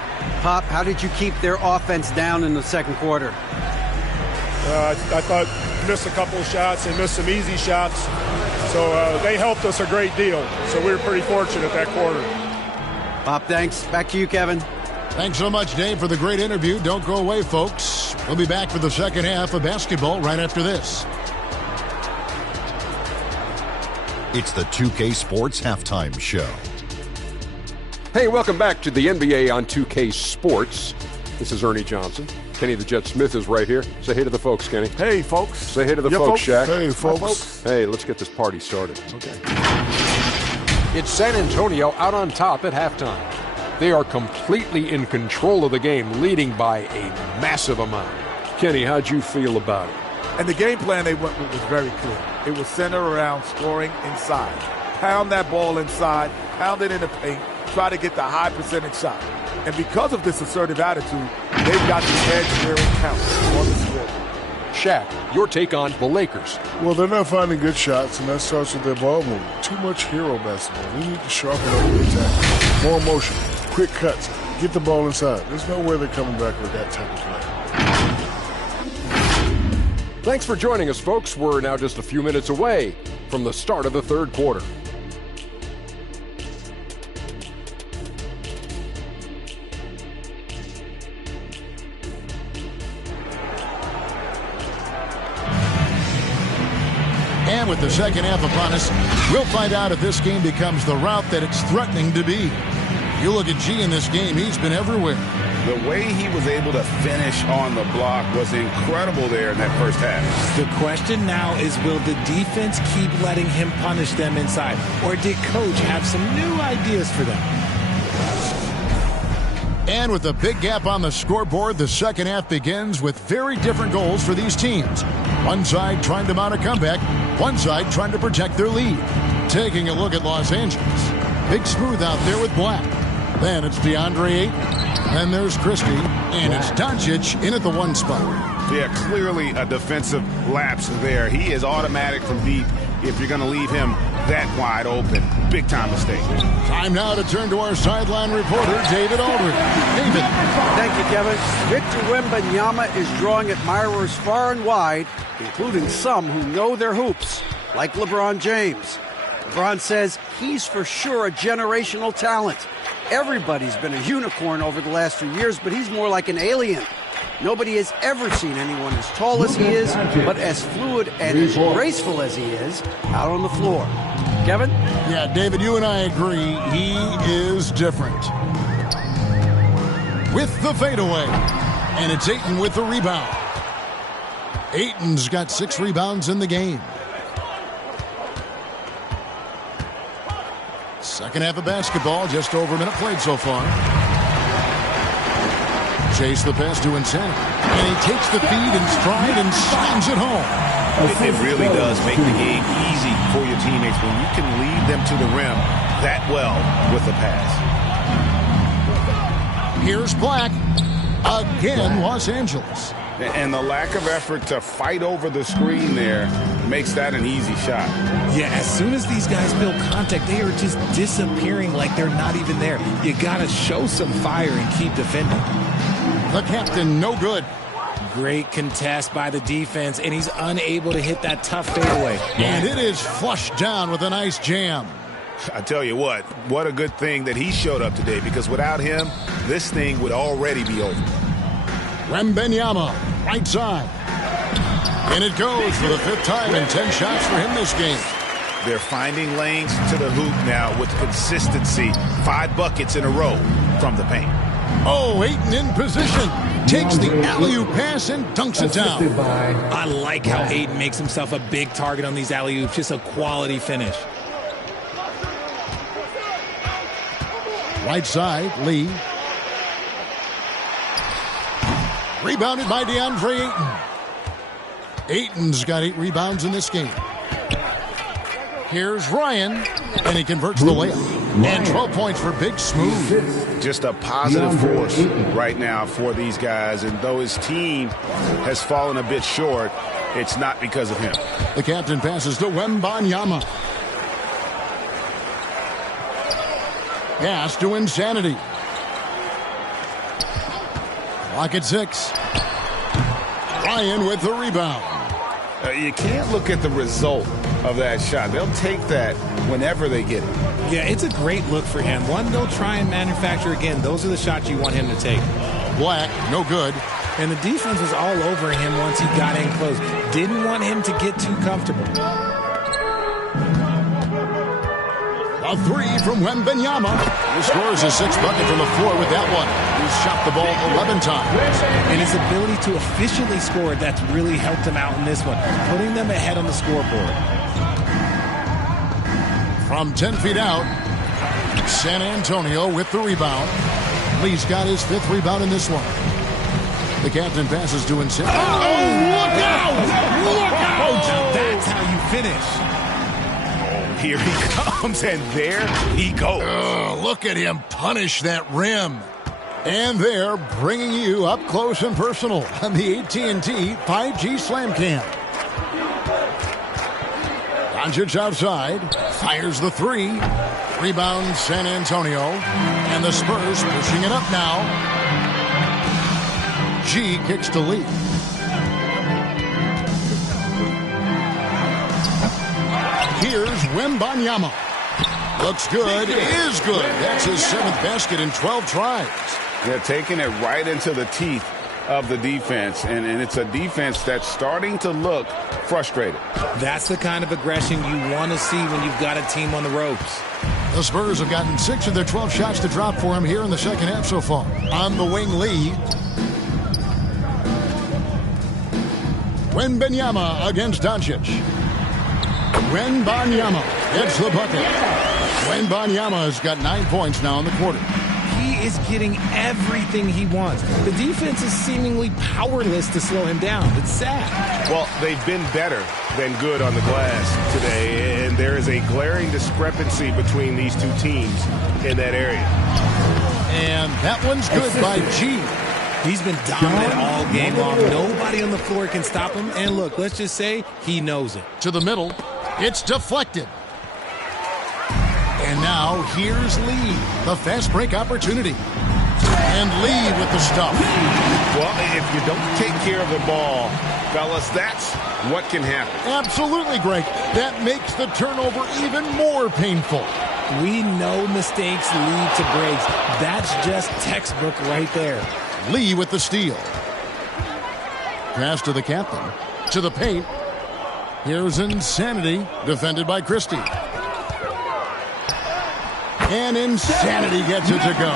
Pop, how did you keep their offense down in the second quarter? I thought missed a couple of shots and missed some easy shots. So they helped us a great deal. So we were pretty fortunate that quarter. Pop, thanks. Back to you, Kevin. Thanks so much, Dave, for the great interview. Don't go away, folks. We'll be back for the second half of basketball right after this. It's the 2K Sports Halftime Show. Hey, welcome back to the NBA on 2K Sports. This is Ernie Johnson. Kenny the Jet Smith is right here. Say hey to the folks, Kenny. Hey, folks. Say hey to the folks, Shaq. Hey, folks. Hey, let's get this party started. Okay. It's San Antonio out on top at halftime. They are completely in control of the game, leading by a massive amount. Kenny, how'd you feel about it? And the game plan they went with was very clear. It was centered around scoring inside. Pound that ball inside, pound it in the paint, try to get the high percentage shot. And because of this assertive attitude, they've got the edge where it counts on the score. Shaq, your take on the Lakers. Well, they're not finding good shots, and that starts with their ball movement. Too much hero basketball. They need to sharpen up the attack. More motion, quick cuts, get the ball inside. There's no way they're coming back with that type of play. Thanks for joining us, folks. We're now just a few minutes away from the start of the third quarter. And with the second half upon us, we'll find out if this game becomes the route that it's threatening to be. You look at G in this game, he's been everywhere. The way he was able to finish on the block was incredible there in that first half. The question now is, will the defense keep letting him punish them inside? Or did Coach have some new ideas for them? And with a big gap on the scoreboard, the second half begins with very different goals for these teams. One side trying to mount a comeback, one side trying to protect their lead. Taking a look at Los Angeles. Big Smooth out there with Black. Then it's DeAndre Ayton. Then there's Christie, and it's Doncic in at the 1 spot. Yeah, clearly a defensive lapse there. He is automatic from deep if you're going to leave him that wide open. Big time mistake. Time now to turn to our sideline reporter, David Aldridge. David. Thank you, Kevin. Victor Wembanyama is drawing admirers far and wide, including some who know their hoops, like LeBron James. LeBron says he's for sure a generational talent. Everybody's been a unicorn over the last few years, but he's more like an alien. Nobody has ever seen anyone as tall as he is, but as fluid and as graceful as he is out on the floor. Kevin? Yeah, David, you and I agree. He is different. With the fadeaway. And it's Ayton with the rebound. Ayton's got 6 rebounds in the game. Second half of basketball, just over a minute played so far. Chase the pass to Insanity. And he takes the feed in stride and slams it home. It really does make the game easy for your teammates when you can lead them to the rim that well with the pass. Here's Black. Again, Los Angeles. And the lack of effort to fight over the screen there makes that an easy shot. Yeah, as soon as these guys build contact, they are just disappearing like they're not even there. You got to show some fire and keep defending. The captain, no good. Great contest by the defense, and he's unable to hit that tough fadeaway. And it is flushed down with a nice jam. I tell you what a good thing that he showed up today, because without him, this thing would already be over. Wembanyama, right side. And it goes for the 5th time and 10 shots for him this game. They're finding lanes to the hoop now with consistency. 5 buckets in a row from the paint. Oh, Ayton in position. Takes the alley-oop pass and dunks it down. I like how Ayton makes himself a big target on these alley-oops. Just a quality finish. Right side, Lee. Rebounded by DeAndre Ayton. Ayton's got 8 rebounds in this game. Here's Ryan, and he converts the layup. And 12 points for Big Smooth. Just a positive force right now for these guys. And though his team has fallen a bit short, it's not because of him. The captain passes to Wembanyama. Pass to Insanity. Clock at 6. Ryan with the rebound. You can't look at the result of that shot. They'll take that whenever they get it. Yeah, it's a great look for him. One, they'll try and manufacture again. Those are the shots you want him to take. Black, no good. And the defense was all over him once he got in close. Didn't want him to get too comfortable. A 3 from Wembanyama. He scores a 6th bucket from the floor with that one. He's shot the ball 11 times. And his ability to efficiently score, that's really helped him out in this one, putting them ahead on the scoreboard. From 10 feet out, San Antonio with the rebound. Lee's got his 5th rebound in this one. The captain passes to Insanity. Oh, look out! Look out! Now that's how you finish. Here he comes, and there he goes. Look at him punish that rim. And they're bringing you up close and personal on the AT&T 5G Slam Cam. Doncic outside, fires the 3. Rebound San Antonio. And the Spurs pushing it up now. G kicks to Lee. Here's Wembanyama. Looks good, is good. That's his 7th basket in 12 tries. They're taking it right into the teeth of the defense, and it's a defense that's starting to look frustrated. That's the kind of aggression you want to see when you've got a team on the ropes. The Spurs have gotten 6 of their 12 shots to drop for him here in the second half so far. On the wing, Lee. Wembanyama against Doncic. Wembanyama gets the bucket. Wembanyama has got 9 points now in the quarter. He is getting everything he wants. The defense is seemingly powerless to slow him down. It's sad. Well, they've been better than good on the glass today, and there is a glaring discrepancy between these two teams in that area. And that one's good by G. He's been dominant all game long. Nobody on the floor can stop him. And look, let's just say he knows it. To the middle. It's deflected. And now here's Lee. The fast break opportunity. And Lee with the stuff. Well, if you don't take care of the ball, fellas, that's what can happen. Absolutely, Greg. That makes the turnover even more painful. We know mistakes lead to breaks. That's just textbook right there. Lee with the steal. Pass to the captain. To the paint. Here's Insanity, defended by Christie. And Insanity gets it to go.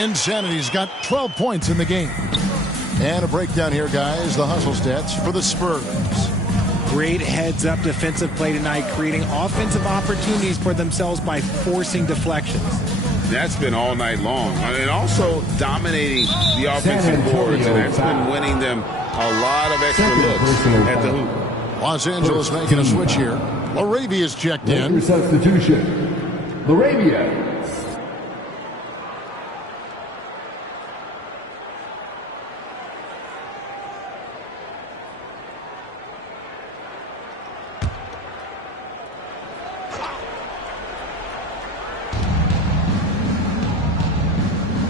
Insanity's got 12 points in the game. And a breakdown here, guys. The hustle stats for the Spurs. Great heads-up defensive play tonight, creating offensive opportunities for themselves by forcing deflections. That's been all night long. And also dominating the offensive boards, and that's been winning them a lot of extra looks at the hoop. Los Angeles making a switch here. Laravia's checked in. Substitution. Laravia.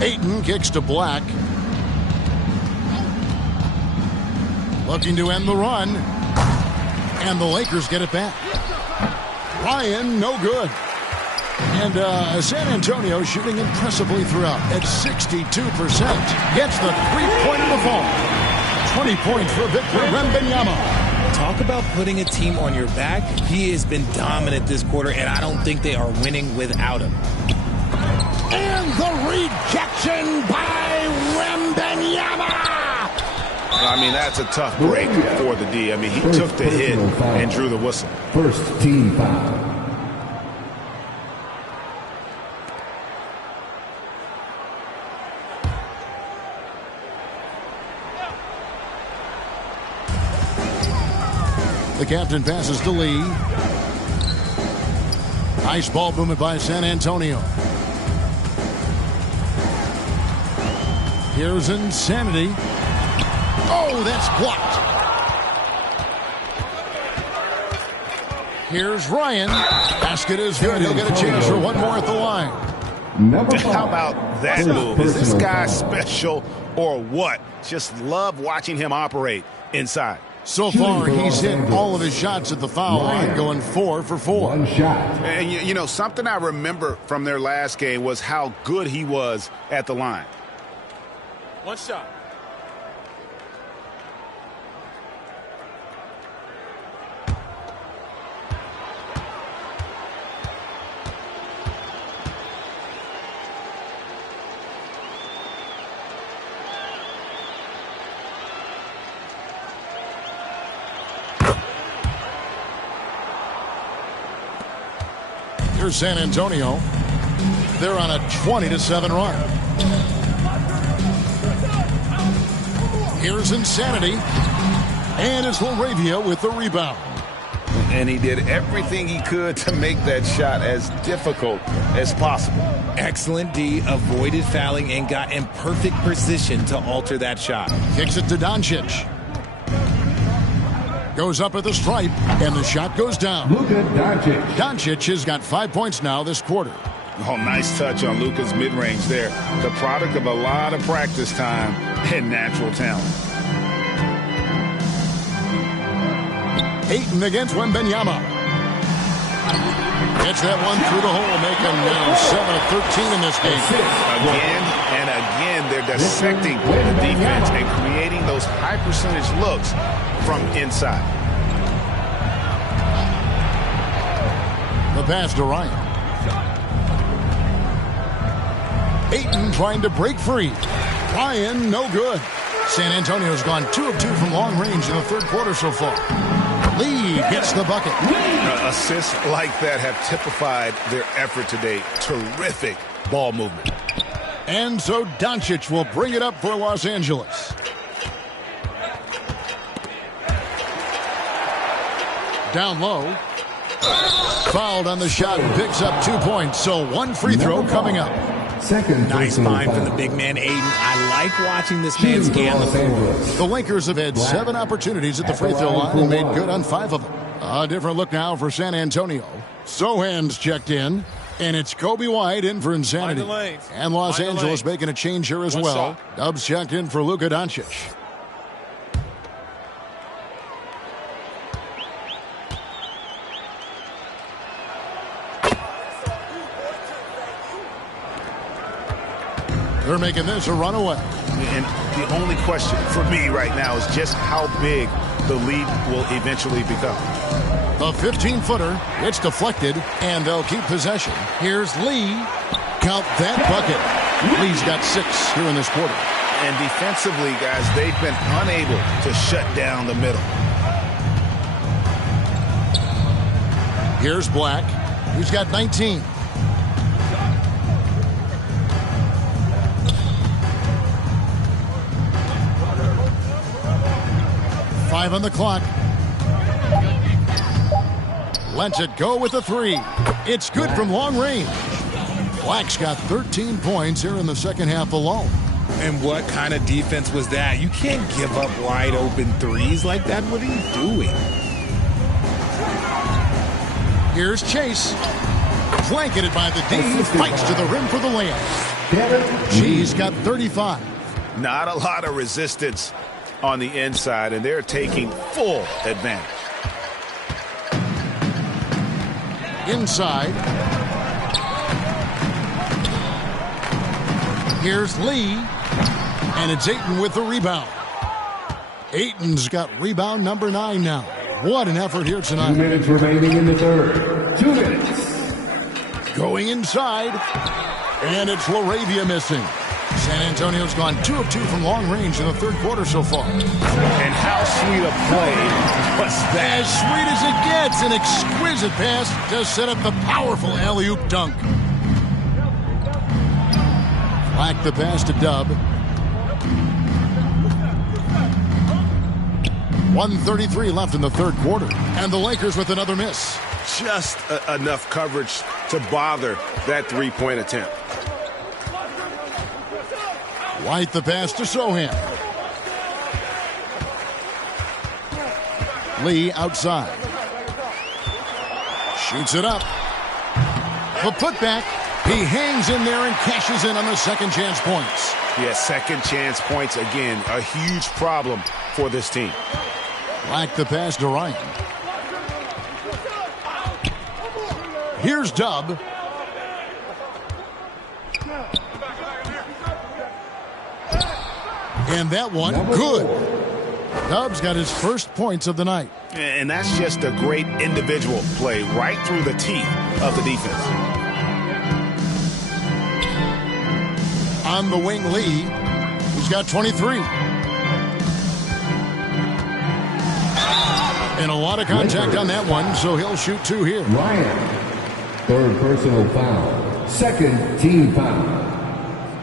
Ayton kicks to Black. Looking to end the run. And the Lakers get it back. Ryan, no good. And San Antonio shooting impressively throughout at 62%. Gets the three-pointer to fall. 20 points for Victor Wembanyama. Talk about putting a team on your back. He has been dominant this quarter, and I don't think they are winning without him. And the rejection by Wembanyama. I mean, that's a tough break for the D. I mean, he took the hit and drew the whistle. First team foul. The captain passes to Lee. Nice ball movement by San Antonio. Here's Insanity. Oh, that's blocked. Here's Ryan. Basket is good. He'll get a chance for one more at the line. How about that move? Is this guy special or what? Just love watching him operate inside. So far, he's hit all of his shots at the foul line, going 4 for 4. One shot. And, you know, something I remember from their last game was how good he was at the line. One shot. Here's San Antonio. They're on a 20-7 run. Here's Insanity. And it's Laravia with the rebound. And he did everything he could to make that shot as difficult as possible. Excellent D, avoided fouling and got in perfect position to alter that shot. Kicks it to Doncic. Goes up at the stripe, and the shot goes down. Luka Doncic. Doncic has got 5 points now this quarter. Oh, nice touch on Luka's mid-range there. The product of a lot of practice time and natural talent. Ayton against Wembanyama. Gets that one through the hole, making now 7 of 13 in this game. Again and again, they're dissecting the defense and creating those high-percentage looks from inside. The pass to Ryan. Ayton trying to break free. Ryan, no good. San Antonio's gone 2 of 2 from long range in the third quarter so far. Lee gets the bucket. Assists like that have typified their effort today. Terrific ball movement. And so Doncic will bring it up for Los Angeles. Down low. Fouled on the shot and picks up 2 points. So one free throw coming up. Second. Nice find from the big man, Aiden. I like watching this man scan the floor. The Lakers have had 7 opportunities at the free throw line and made good on 5 of them. A different look now for San Antonio. Sohan's checked in. And it's Kobe White in for Insanity. And Los Angeles making a change here as well. Dubs checked in for Luka Doncic. They're making this a runaway. And the only question for me right now is just how big the lead will eventually become. The 15-footer, it's deflected, and they'll keep possession. Here's Lee. Count that bucket. Lee's got 6 here in this quarter. And defensively, guys, they've been unable to shut down the middle. Here's Black. He's got 19. Five on the clock. Lets it go with a 3. It's good from long range. Black's got 13 points here in the second half alone. And what kind of defense was that? You can't give up wide open threes like that. What are you doing? Here's Chase. Blanketed by the D. Fights to the rim for the layup. She's got 35. Not a lot of resistance on the inside, and they're taking full advantage. Inside. Here's Lee. And it's Ayton with the rebound. Ayton's got rebound number 9 now. What an effort here tonight. 2 minutes remaining in the third. 2 minutes. Going inside. And it's LaRavia missing. San Antonio's gone 2 of 2 from long range in the third quarter so far. And how sweet a play was that? As sweet as it gets. An exquisite pass to set up the powerful alley-oop dunk. Black the pass to Dub. 1:33 left in the third quarter. And the Lakers with another miss. Just enough coverage to bother that three-point attempt. White the pass to Sohan. Lee outside. Shoots it up. The putback. He hangs in there and cashes in on the second chance points. Yeah, second chance points again. A huge problem for this team. Black the pass to Ryan. Here's Dub. And that one, good. Dub's got his first points of the night. And that's just a great individual play right through the teeth of the defense. On the wing, Lee. He's got 23. And a lot of contact on that one, so he'll shoot 2 here. Ryan, third personal foul. Second team foul.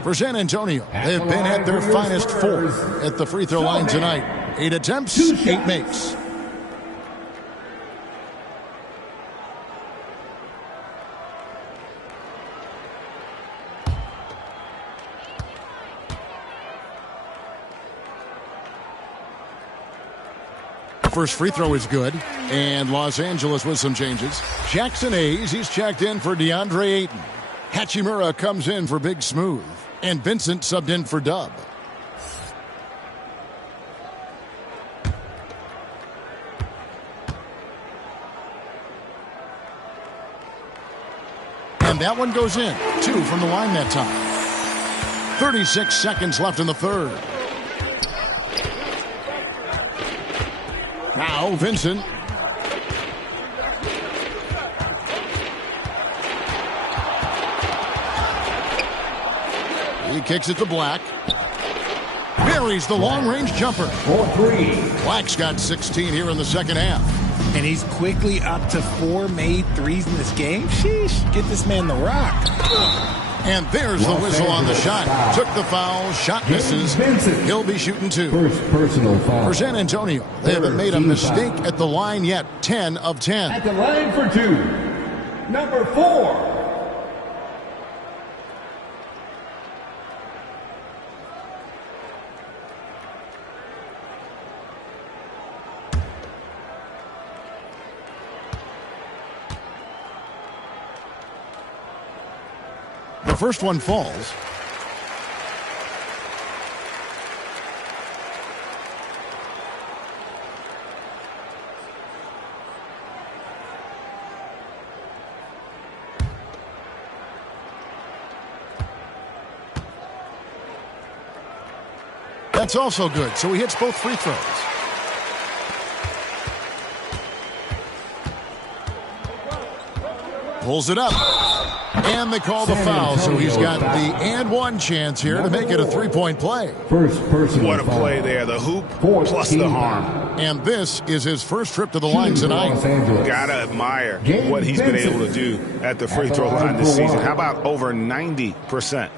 For San Antonio, they've been at their finest 4 at the free throw line tonight. 8 attempts, 8 makes. First free throw is good. And Los Angeles with some changes. Jackson Hayes, he's checked in for DeAndre Ayton. Hachimura comes in for Big Smooth. And Vincent subbed in for Dub. And that one goes in. 2 from the line that time. 36 seconds left in the third. Now Vincent. He kicks it to Black. Buries the long-range jumper. 4-3. Black's got 16 here in the second half. And he's quickly up to 4 made threes in this game. Sheesh, get this man the rock. And there's the whistle on the shot. Took the foul. Shot misses. He'll be shooting 2. First personal foul. For San Antonio, they haven't made a mistake at the line yet. 10 of 10. At the line for 2, number 4. The first one falls. That's also good, so he hits both free throws. Pulls it up. And they call the foul, so he's got the and one chance here to make it a three-point play. First personal What a foul. play there. The hoop plus the harm. And this is his first trip to the line tonight. Gotta admire what he's been able to do at the free throw line this season. How about over 90%?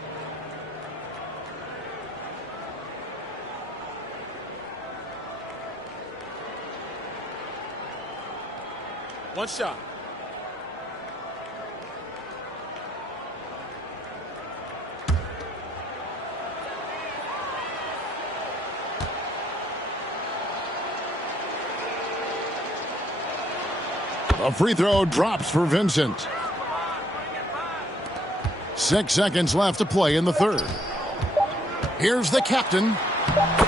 One shot. A free throw drops for Vincent. 6 seconds left to play in the third. Here's the captain.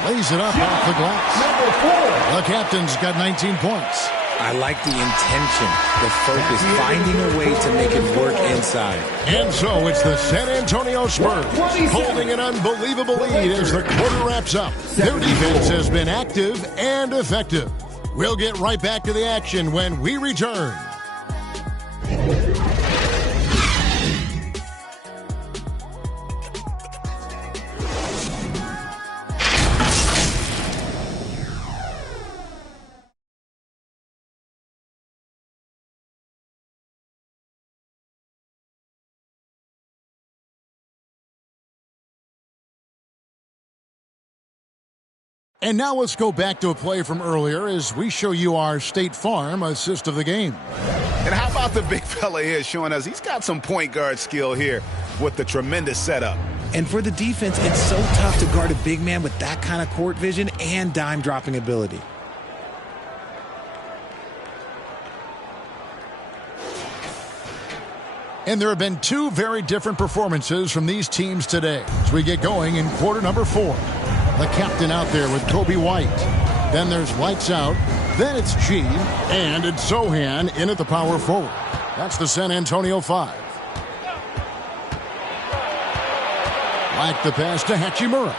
Lays it up off the glass. The captain's got 19 points. I like the intention, the focus, finding a way to make it work inside. And so it's the San Antonio Spurs holding an unbelievable lead as the quarter wraps up. Their defense has been active and effective. We'll get right back to the action when we return. And now let's go back to a play from earlier as we show you our State Farm assist of the game. And how about the big fella here showing us he's got some point guard skill here with the tremendous setup. And for the defense, it's so tough to guard a big man with that kind of court vision and dime dropping ability. And there have been two very different performances from these teams today as we get going in quarter number 4. The captain out there with Kobe White. Then there's lights out. Then it's G. And it's Sohan in at the power forward. That's the San Antonio 5. Like the pass to Hachimura.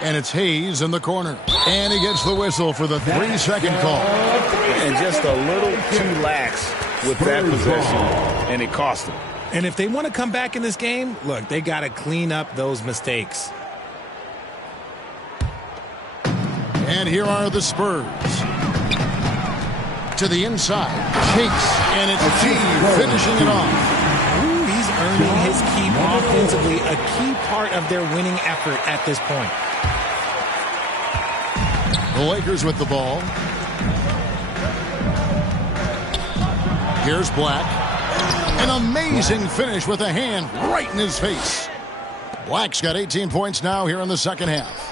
And it's Hayes in the corner. And he gets the whistle for the 3-second call. And just a little too lax with that possession. And it cost him. And if they want to come back in this game, look, they got to clean up those mistakes. And here are the Spurs. To the inside. Chase. And it's G finishing it off. Ooh, he's earning his keep offensively, a key part of their winning effort at this point. The Lakers with the ball. Here's Black. An amazing finish with a hand right in his face. Black's got 18 points now here in the second half.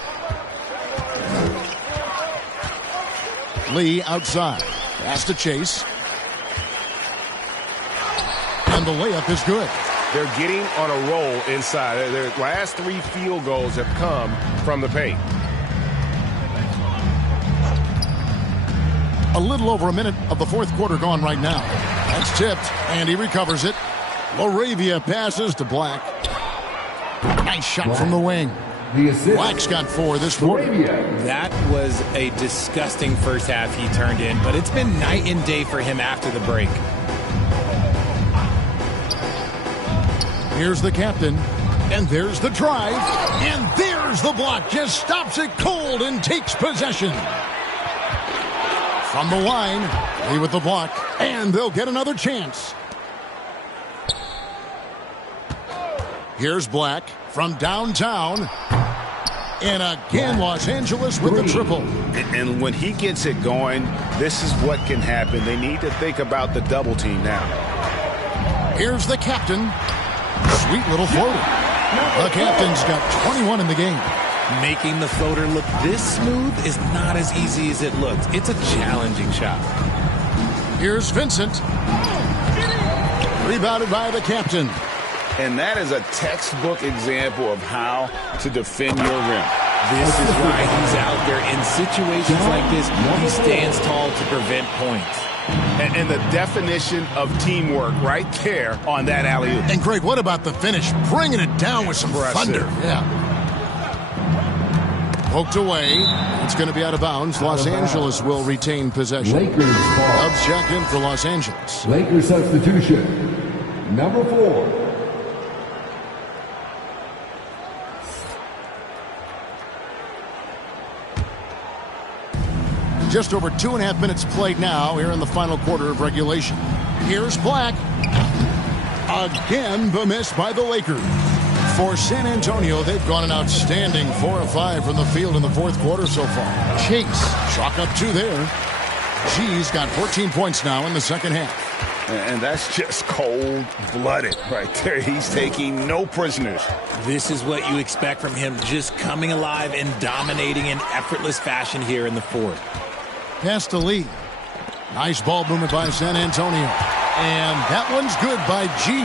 Lee outside. Pass to Chase. And the layup is good. They're getting on a roll inside. Their last 3 field goals have come from the paint. A little over a minute of the fourth quarter gone right now. That's tipped, and he recovers it. Laravia passes to Black. Nice shot from the wing. Black's got 4 this quarter. That was a disgusting first half he turned in, but it's been night and day for him after the break. Here's the captain, and there's the drive, and there's the block. Just stops it cold and takes possession. From the line, Lee with the block, and they'll get another chance. Here's Black from downtown. And again, Los Angeles with the triple. And when he gets it going, this is what can happen. They need to think about the double team now. Here's the captain. Sweet little floater. The captain's got 21 in the game. Making the floater look this smooth is not as easy as it looks. It's a challenging shot. Here's Vincent. Rebounded by the captain. And that is a textbook example of how to defend your rim. This is why he's out there in situations like this. He stands tall to prevent points. And the definition of teamwork right there on that alley-oop. And Greg, what about the finish? Bringing it down with some thunder. Yeah. Poked away. It's going to be out of bounds. Los Angeles will retain possession. Lakers ball. Dubs check in for Los Angeles. Lakers substitution. Number 4. Just over 2.5 minutes played now here in the final quarter of regulation. Here's Black. Again, the miss by the Lakers. For San Antonio, they've gone an outstanding 4 of 5 from the field in the fourth quarter so far. Chase, chalk up 2 there. G's got 14 points now in the second half. And that's just cold-blooded right there. He's taking no prisoners. This is what you expect from him, just coming alive and dominating in effortless fashion here in the fourth. Pass to Lee. Nice ball movement by San Antonio. And that one's good by G.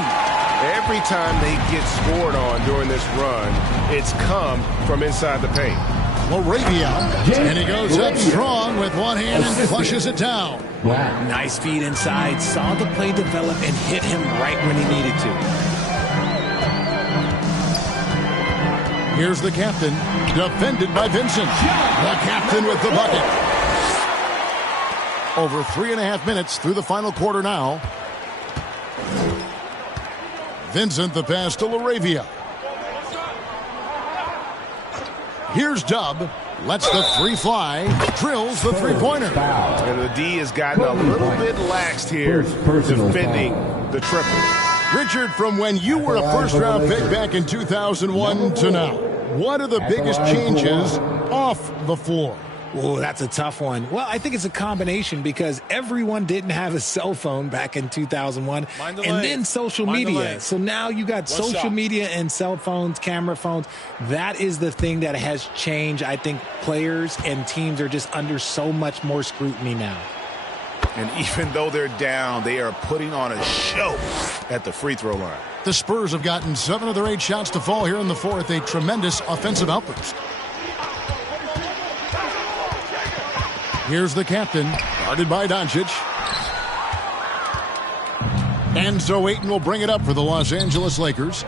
Every time they get scored on during this run, it's come from inside the paint. Laravia. And he goes up strong with one hand and flushes it down. Nice feed inside. Saw the play develop and hit him right when he needed to. Here's the captain. Defended by Vincent. The captain with the bucket. Over 3.5 minutes through the final quarter now. Vincent the pass to Laravia. Here's Dub. Lets the three fly. Drills the three-pointer. And the D has gotten a little bit laxed here defending the triple. Richard, from when you were a first-round pick back in 2001 to now, what are the biggest changes off the floor? Oh, that's a tough one. Well, I think it's a combination because everyone didn't have a cell phone back in 2001 and then social media. So now you got social media and cell phones, camera phones. That is the thing that has changed. I think players and teams are just under so much more scrutiny now. And even though they're down, they are putting on a show at the free throw line. The Spurs have gotten 7 of their 8 shots to fall here in the fourth. A tremendous offensive outburst. Here's the captain, guarded by Doncic. And so Ayton will bring it up for the Los Angeles Lakers.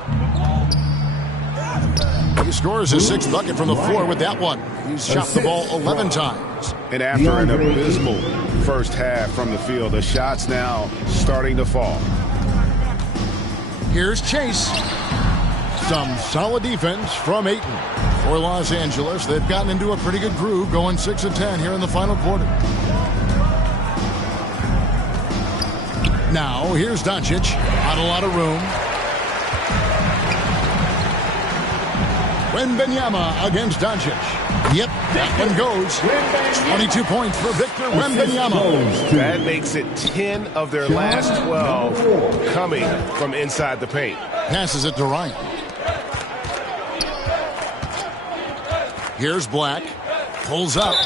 He scores his 6th bucket from the floor with that one. He's shot the ball 11 times. And after an abysmal first half from the field, the shots now starting to fall. Here's Chase. Some solid defense from Ayton. For Los Angeles, they've gotten into a pretty good groove, going 6 of 10 here in the final quarter. Now, here's Doncic. Not a lot of room. Wembanyama against Doncic. Yep, that one goes. 22 points for Victor Wembanyama. That makes it 10 of their last 12 coming from inside the paint. Passes it to Ryan. Here's Black. Pulls up.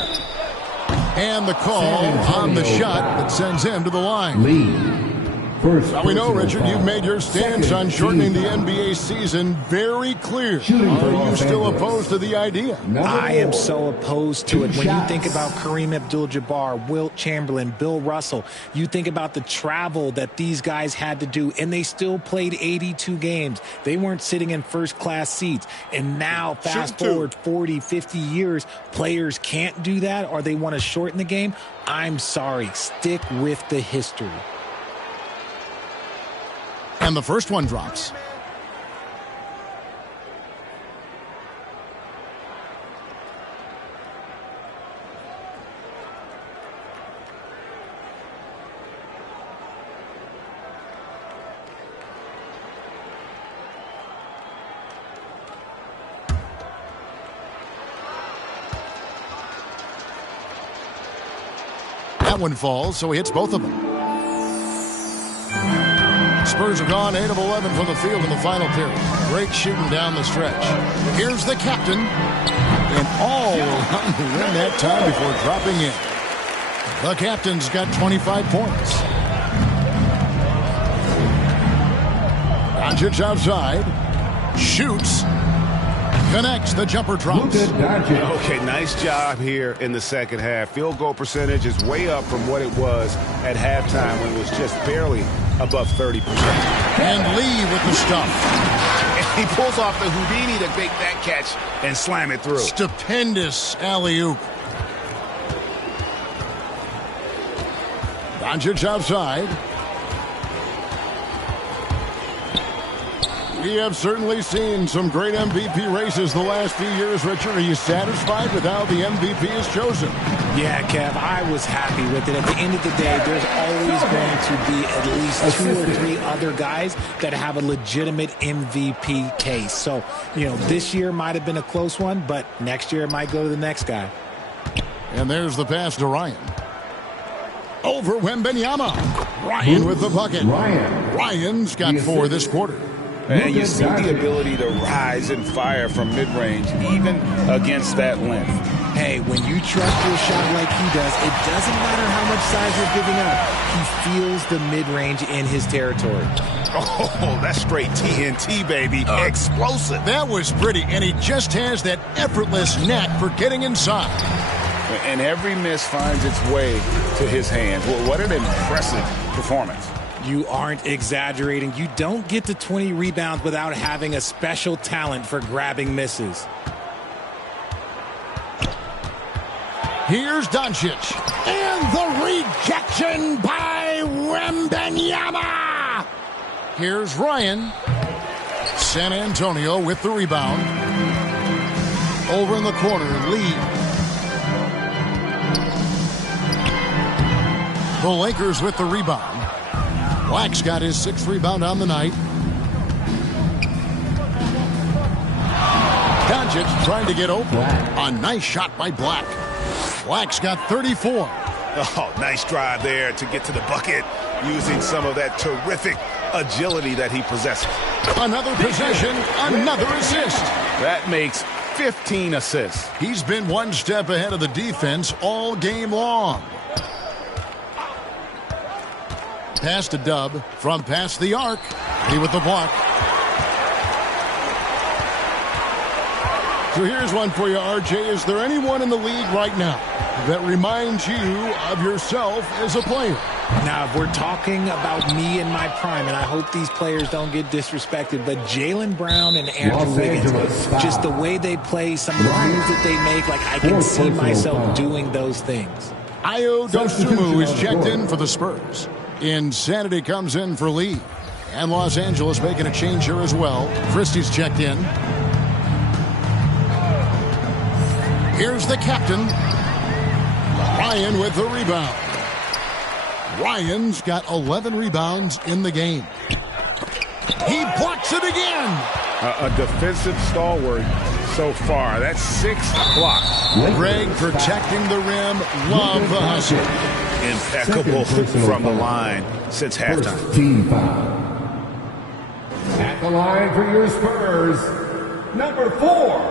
And the call on the shot that sends him to the line. Now we know, Richard, you've made your stance on shortening the NBA season very clear. Are you still opposed to the idea? I am so opposed to it. When you think about Kareem Abdul-Jabbar, Wilt Chamberlain, Bill Russell, you think about the travel that these guys had to do, and they still played 82 games. They weren't sitting in first-class seats. And now, fast forward 40, 50 years, players can't do that, or they want to shorten the game. I'm sorry. Stick with the history. And the first one drops. That one falls, so he hits both of them. Spurs have gone 8 of 11 from the field in the final period. Great shooting down the stretch. Here's the captain. And all around the rim that time before dropping in. The captain's got 25 points. Doncic outside. Shoots. Connects. The jumper drops. Okay, nice job here in the second half. Field goal percentage is way up from what it was at halftime when it was just barely above 30%. And Lee with the stuff. And he pulls off the Houdini to make that catch and slam it through. Stupendous alley-oop. Doncic outside. We have certainly seen some great MVP races the last few years, Richard. Are you satisfied with how the MVP is chosen? Yeah, Kev, I was happy with it. At the end of the day, there's always going to be at least 2 or 3 other guys that have a legitimate MVP case. So, this year might have been a close one, but next year it might go to the next guy. And there's the pass to Ryan. Over Wembanyama. Ryan with the bucket. Ryan's got 4 this quarter. And you see the ability to rise and fire from mid-range, even against that length. Hey, when you trust your shot like he does, it doesn't matter how much size you're giving up. He feels the mid-range in his territory. Oh, that's straight TNT, baby. Explosive. That was pretty, and he just has that effortless knack for getting inside. And every miss finds its way to his hands. Well, what an impressive performance. You aren't exaggerating. You don't get to 20 rebounds without having a special talent for grabbing misses. Here's Doncic. And the rejection by Wembanyama. Here's Ryan. San Antonio with the rebound. Over in the corner, Lee. The Lakers with the rebound. Black's got his 6th rebound on the night. Doncic trying to get open. A nice shot by Black. Black's got 34. Oh, nice drive there to get to the bucket using some of that terrific agility that he possesses. Another possession, another assist. That makes 15 assists. He's been one step ahead of the defense all game long. Pass to Dub from past the arc. He with the block. So here's one for you, RJ. Is there anyone in the league right now that reminds you of yourself as a player? Now, if we're talking about me in my prime, and I hope these players don't get disrespected, but Jaylen Brown and Andrew Wiggins, just the way they play, some of the moves that they make, like I can see myself doing those things. Ayo Dosunmu is checked in for the Spurs. Insanity comes in for Lee. And Los Angeles making a change here as well. Christie's checked in. Here's the captain. Ryan with the rebound. Ryan's got 11 rebounds in the game. He blocks it again. A defensive stalwart so far. That's 6 blocks. Greg protecting the rim. Love the hustle. Impeccable from the line since halftime. First team foul. At the line for your Spurs, number 4.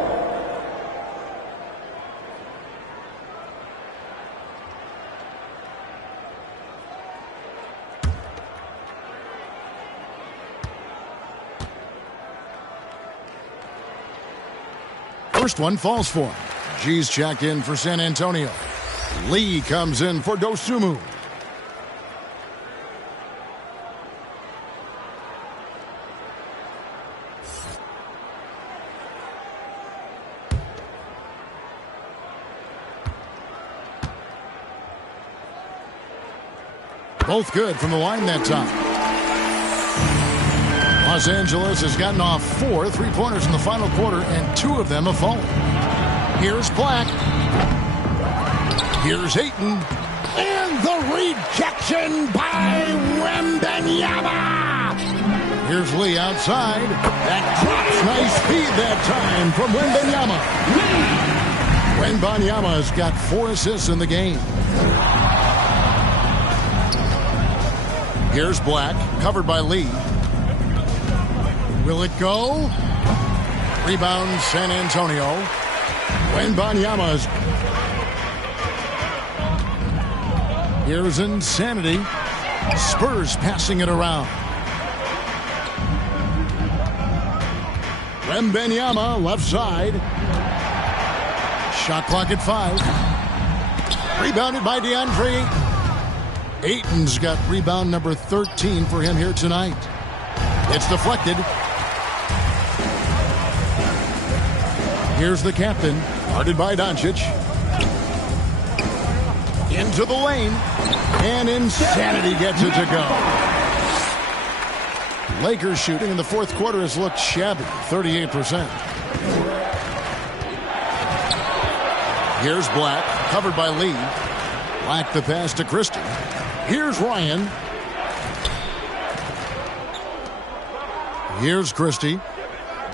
First one falls for him. G's checked in for San Antonio. Lee comes in for Dosunmu. Both good from the line that time. Los Angeles has gotten off 4 3-pointers in the final quarter, and 2 of them have fallen. Here's Black. Here's Ayton. And the rejection by Wembanyama. Here's Lee outside. That drops. Nice speed that time from Wembanyama. Wembanyama's got 4 assists in the game. Here's Black, covered by Lee. Will it go? Rebound, San Antonio. Wembanyama's. Here's Insanity. Spurs passing it around. Wembanyama, left side. Shot clock at 5. Rebounded by DeAndre Ayton's got rebound number 13 for him here tonight. It's deflected. Here's the captain, guarded by Doncic. Into the lane, and Insanity gets it to go. Lakers shooting in the fourth quarter has looked shabby, 38%. Here's Black, covered by Lee. Black the pass to Christie. Here's Ryan. Here's Christie.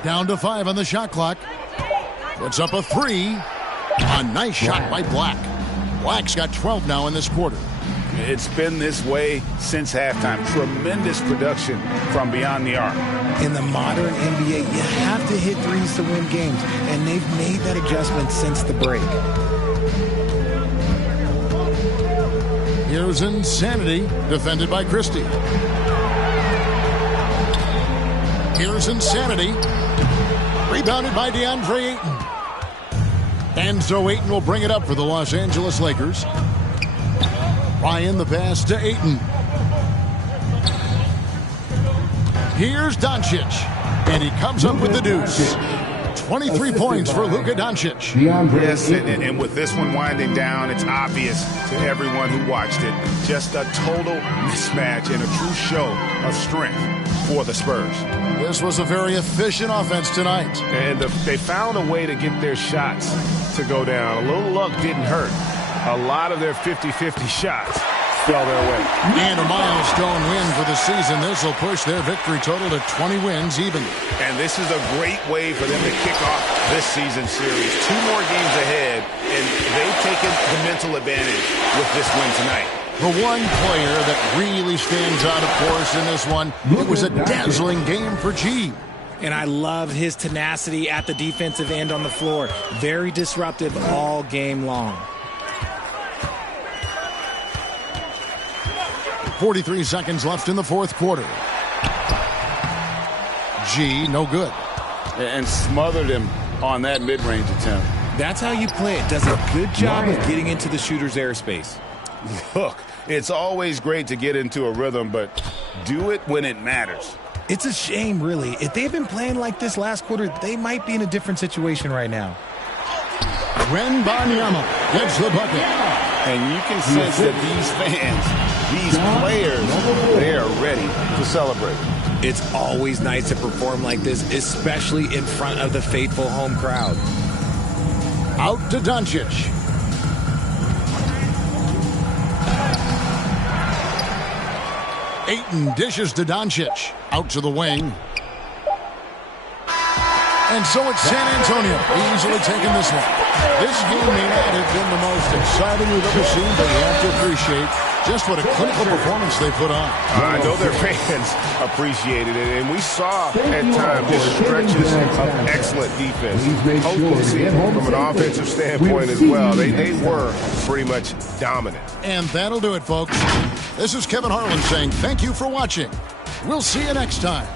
Down to 5 on the shot clock. Puts up a 3. A nice shot by Black. Black's got 12 now in this quarter. It's been this way since halftime. Tremendous production from beyond the arc. In the modern NBA, you have to hit threes to win games, and they've made that adjustment since the break. Here's Insanity, defended by Christie. Here's Insanity, rebounded by DeAndre Ayton. And so Ayton will bring it up for the Los Angeles Lakers. Ryan the pass to Ayton. Here's Doncic, and he comes up with the deuce. 23 points for Luka Doncic. Yes, and with this one winding down, it's obvious to everyone who watched it. Just a total mismatch and a true show of strength for the Spurs. This was a very efficient offense tonight. And they found a way to get their shots to go down. A little luck didn't hurt. A lot of their 50-50 shots fell their way. And a milestone win for the season. This will push their victory total to 20 wins even. And this is a great way for them to kick off this season series. 2 more games ahead, and they've taken the mental advantage with this win tonight. The one player that really stands out, of course, in this one, it was a dazzling game for G. And I love his tenacity at the defensive end on the floor. Very disruptive all game long. 43 seconds left in the fourth quarter. G, no good. And smothered him on that mid-range attempt. That's how you play it. Does a good job of getting into the shooter's airspace. Look, it's always great to get into a rhythm, but do it when it matters. It's a shame, really. If they've been playing like this last quarter, they might be in a different situation right now. Wembanyama gets the bucket. And you can sense that these fans, these players, they are ready to celebrate. It's always nice to perform like this, especially in front of the faithful home crowd. Out to Doncic. Ayton dishes to Doncic. Out to the wing. And so it's San Antonio easily taking this one. This game may not have been the most exciting we've ever seen, but you have to appreciate just what a clinical performance they put on. I know their fans appreciated it, and we saw at times just stretches of excellent defense. Potency from an offensive standpoint as well. They were pretty much dominant. And that'll do it, folks. This is Kevin Harlan saying thank you for watching. We'll see you next time.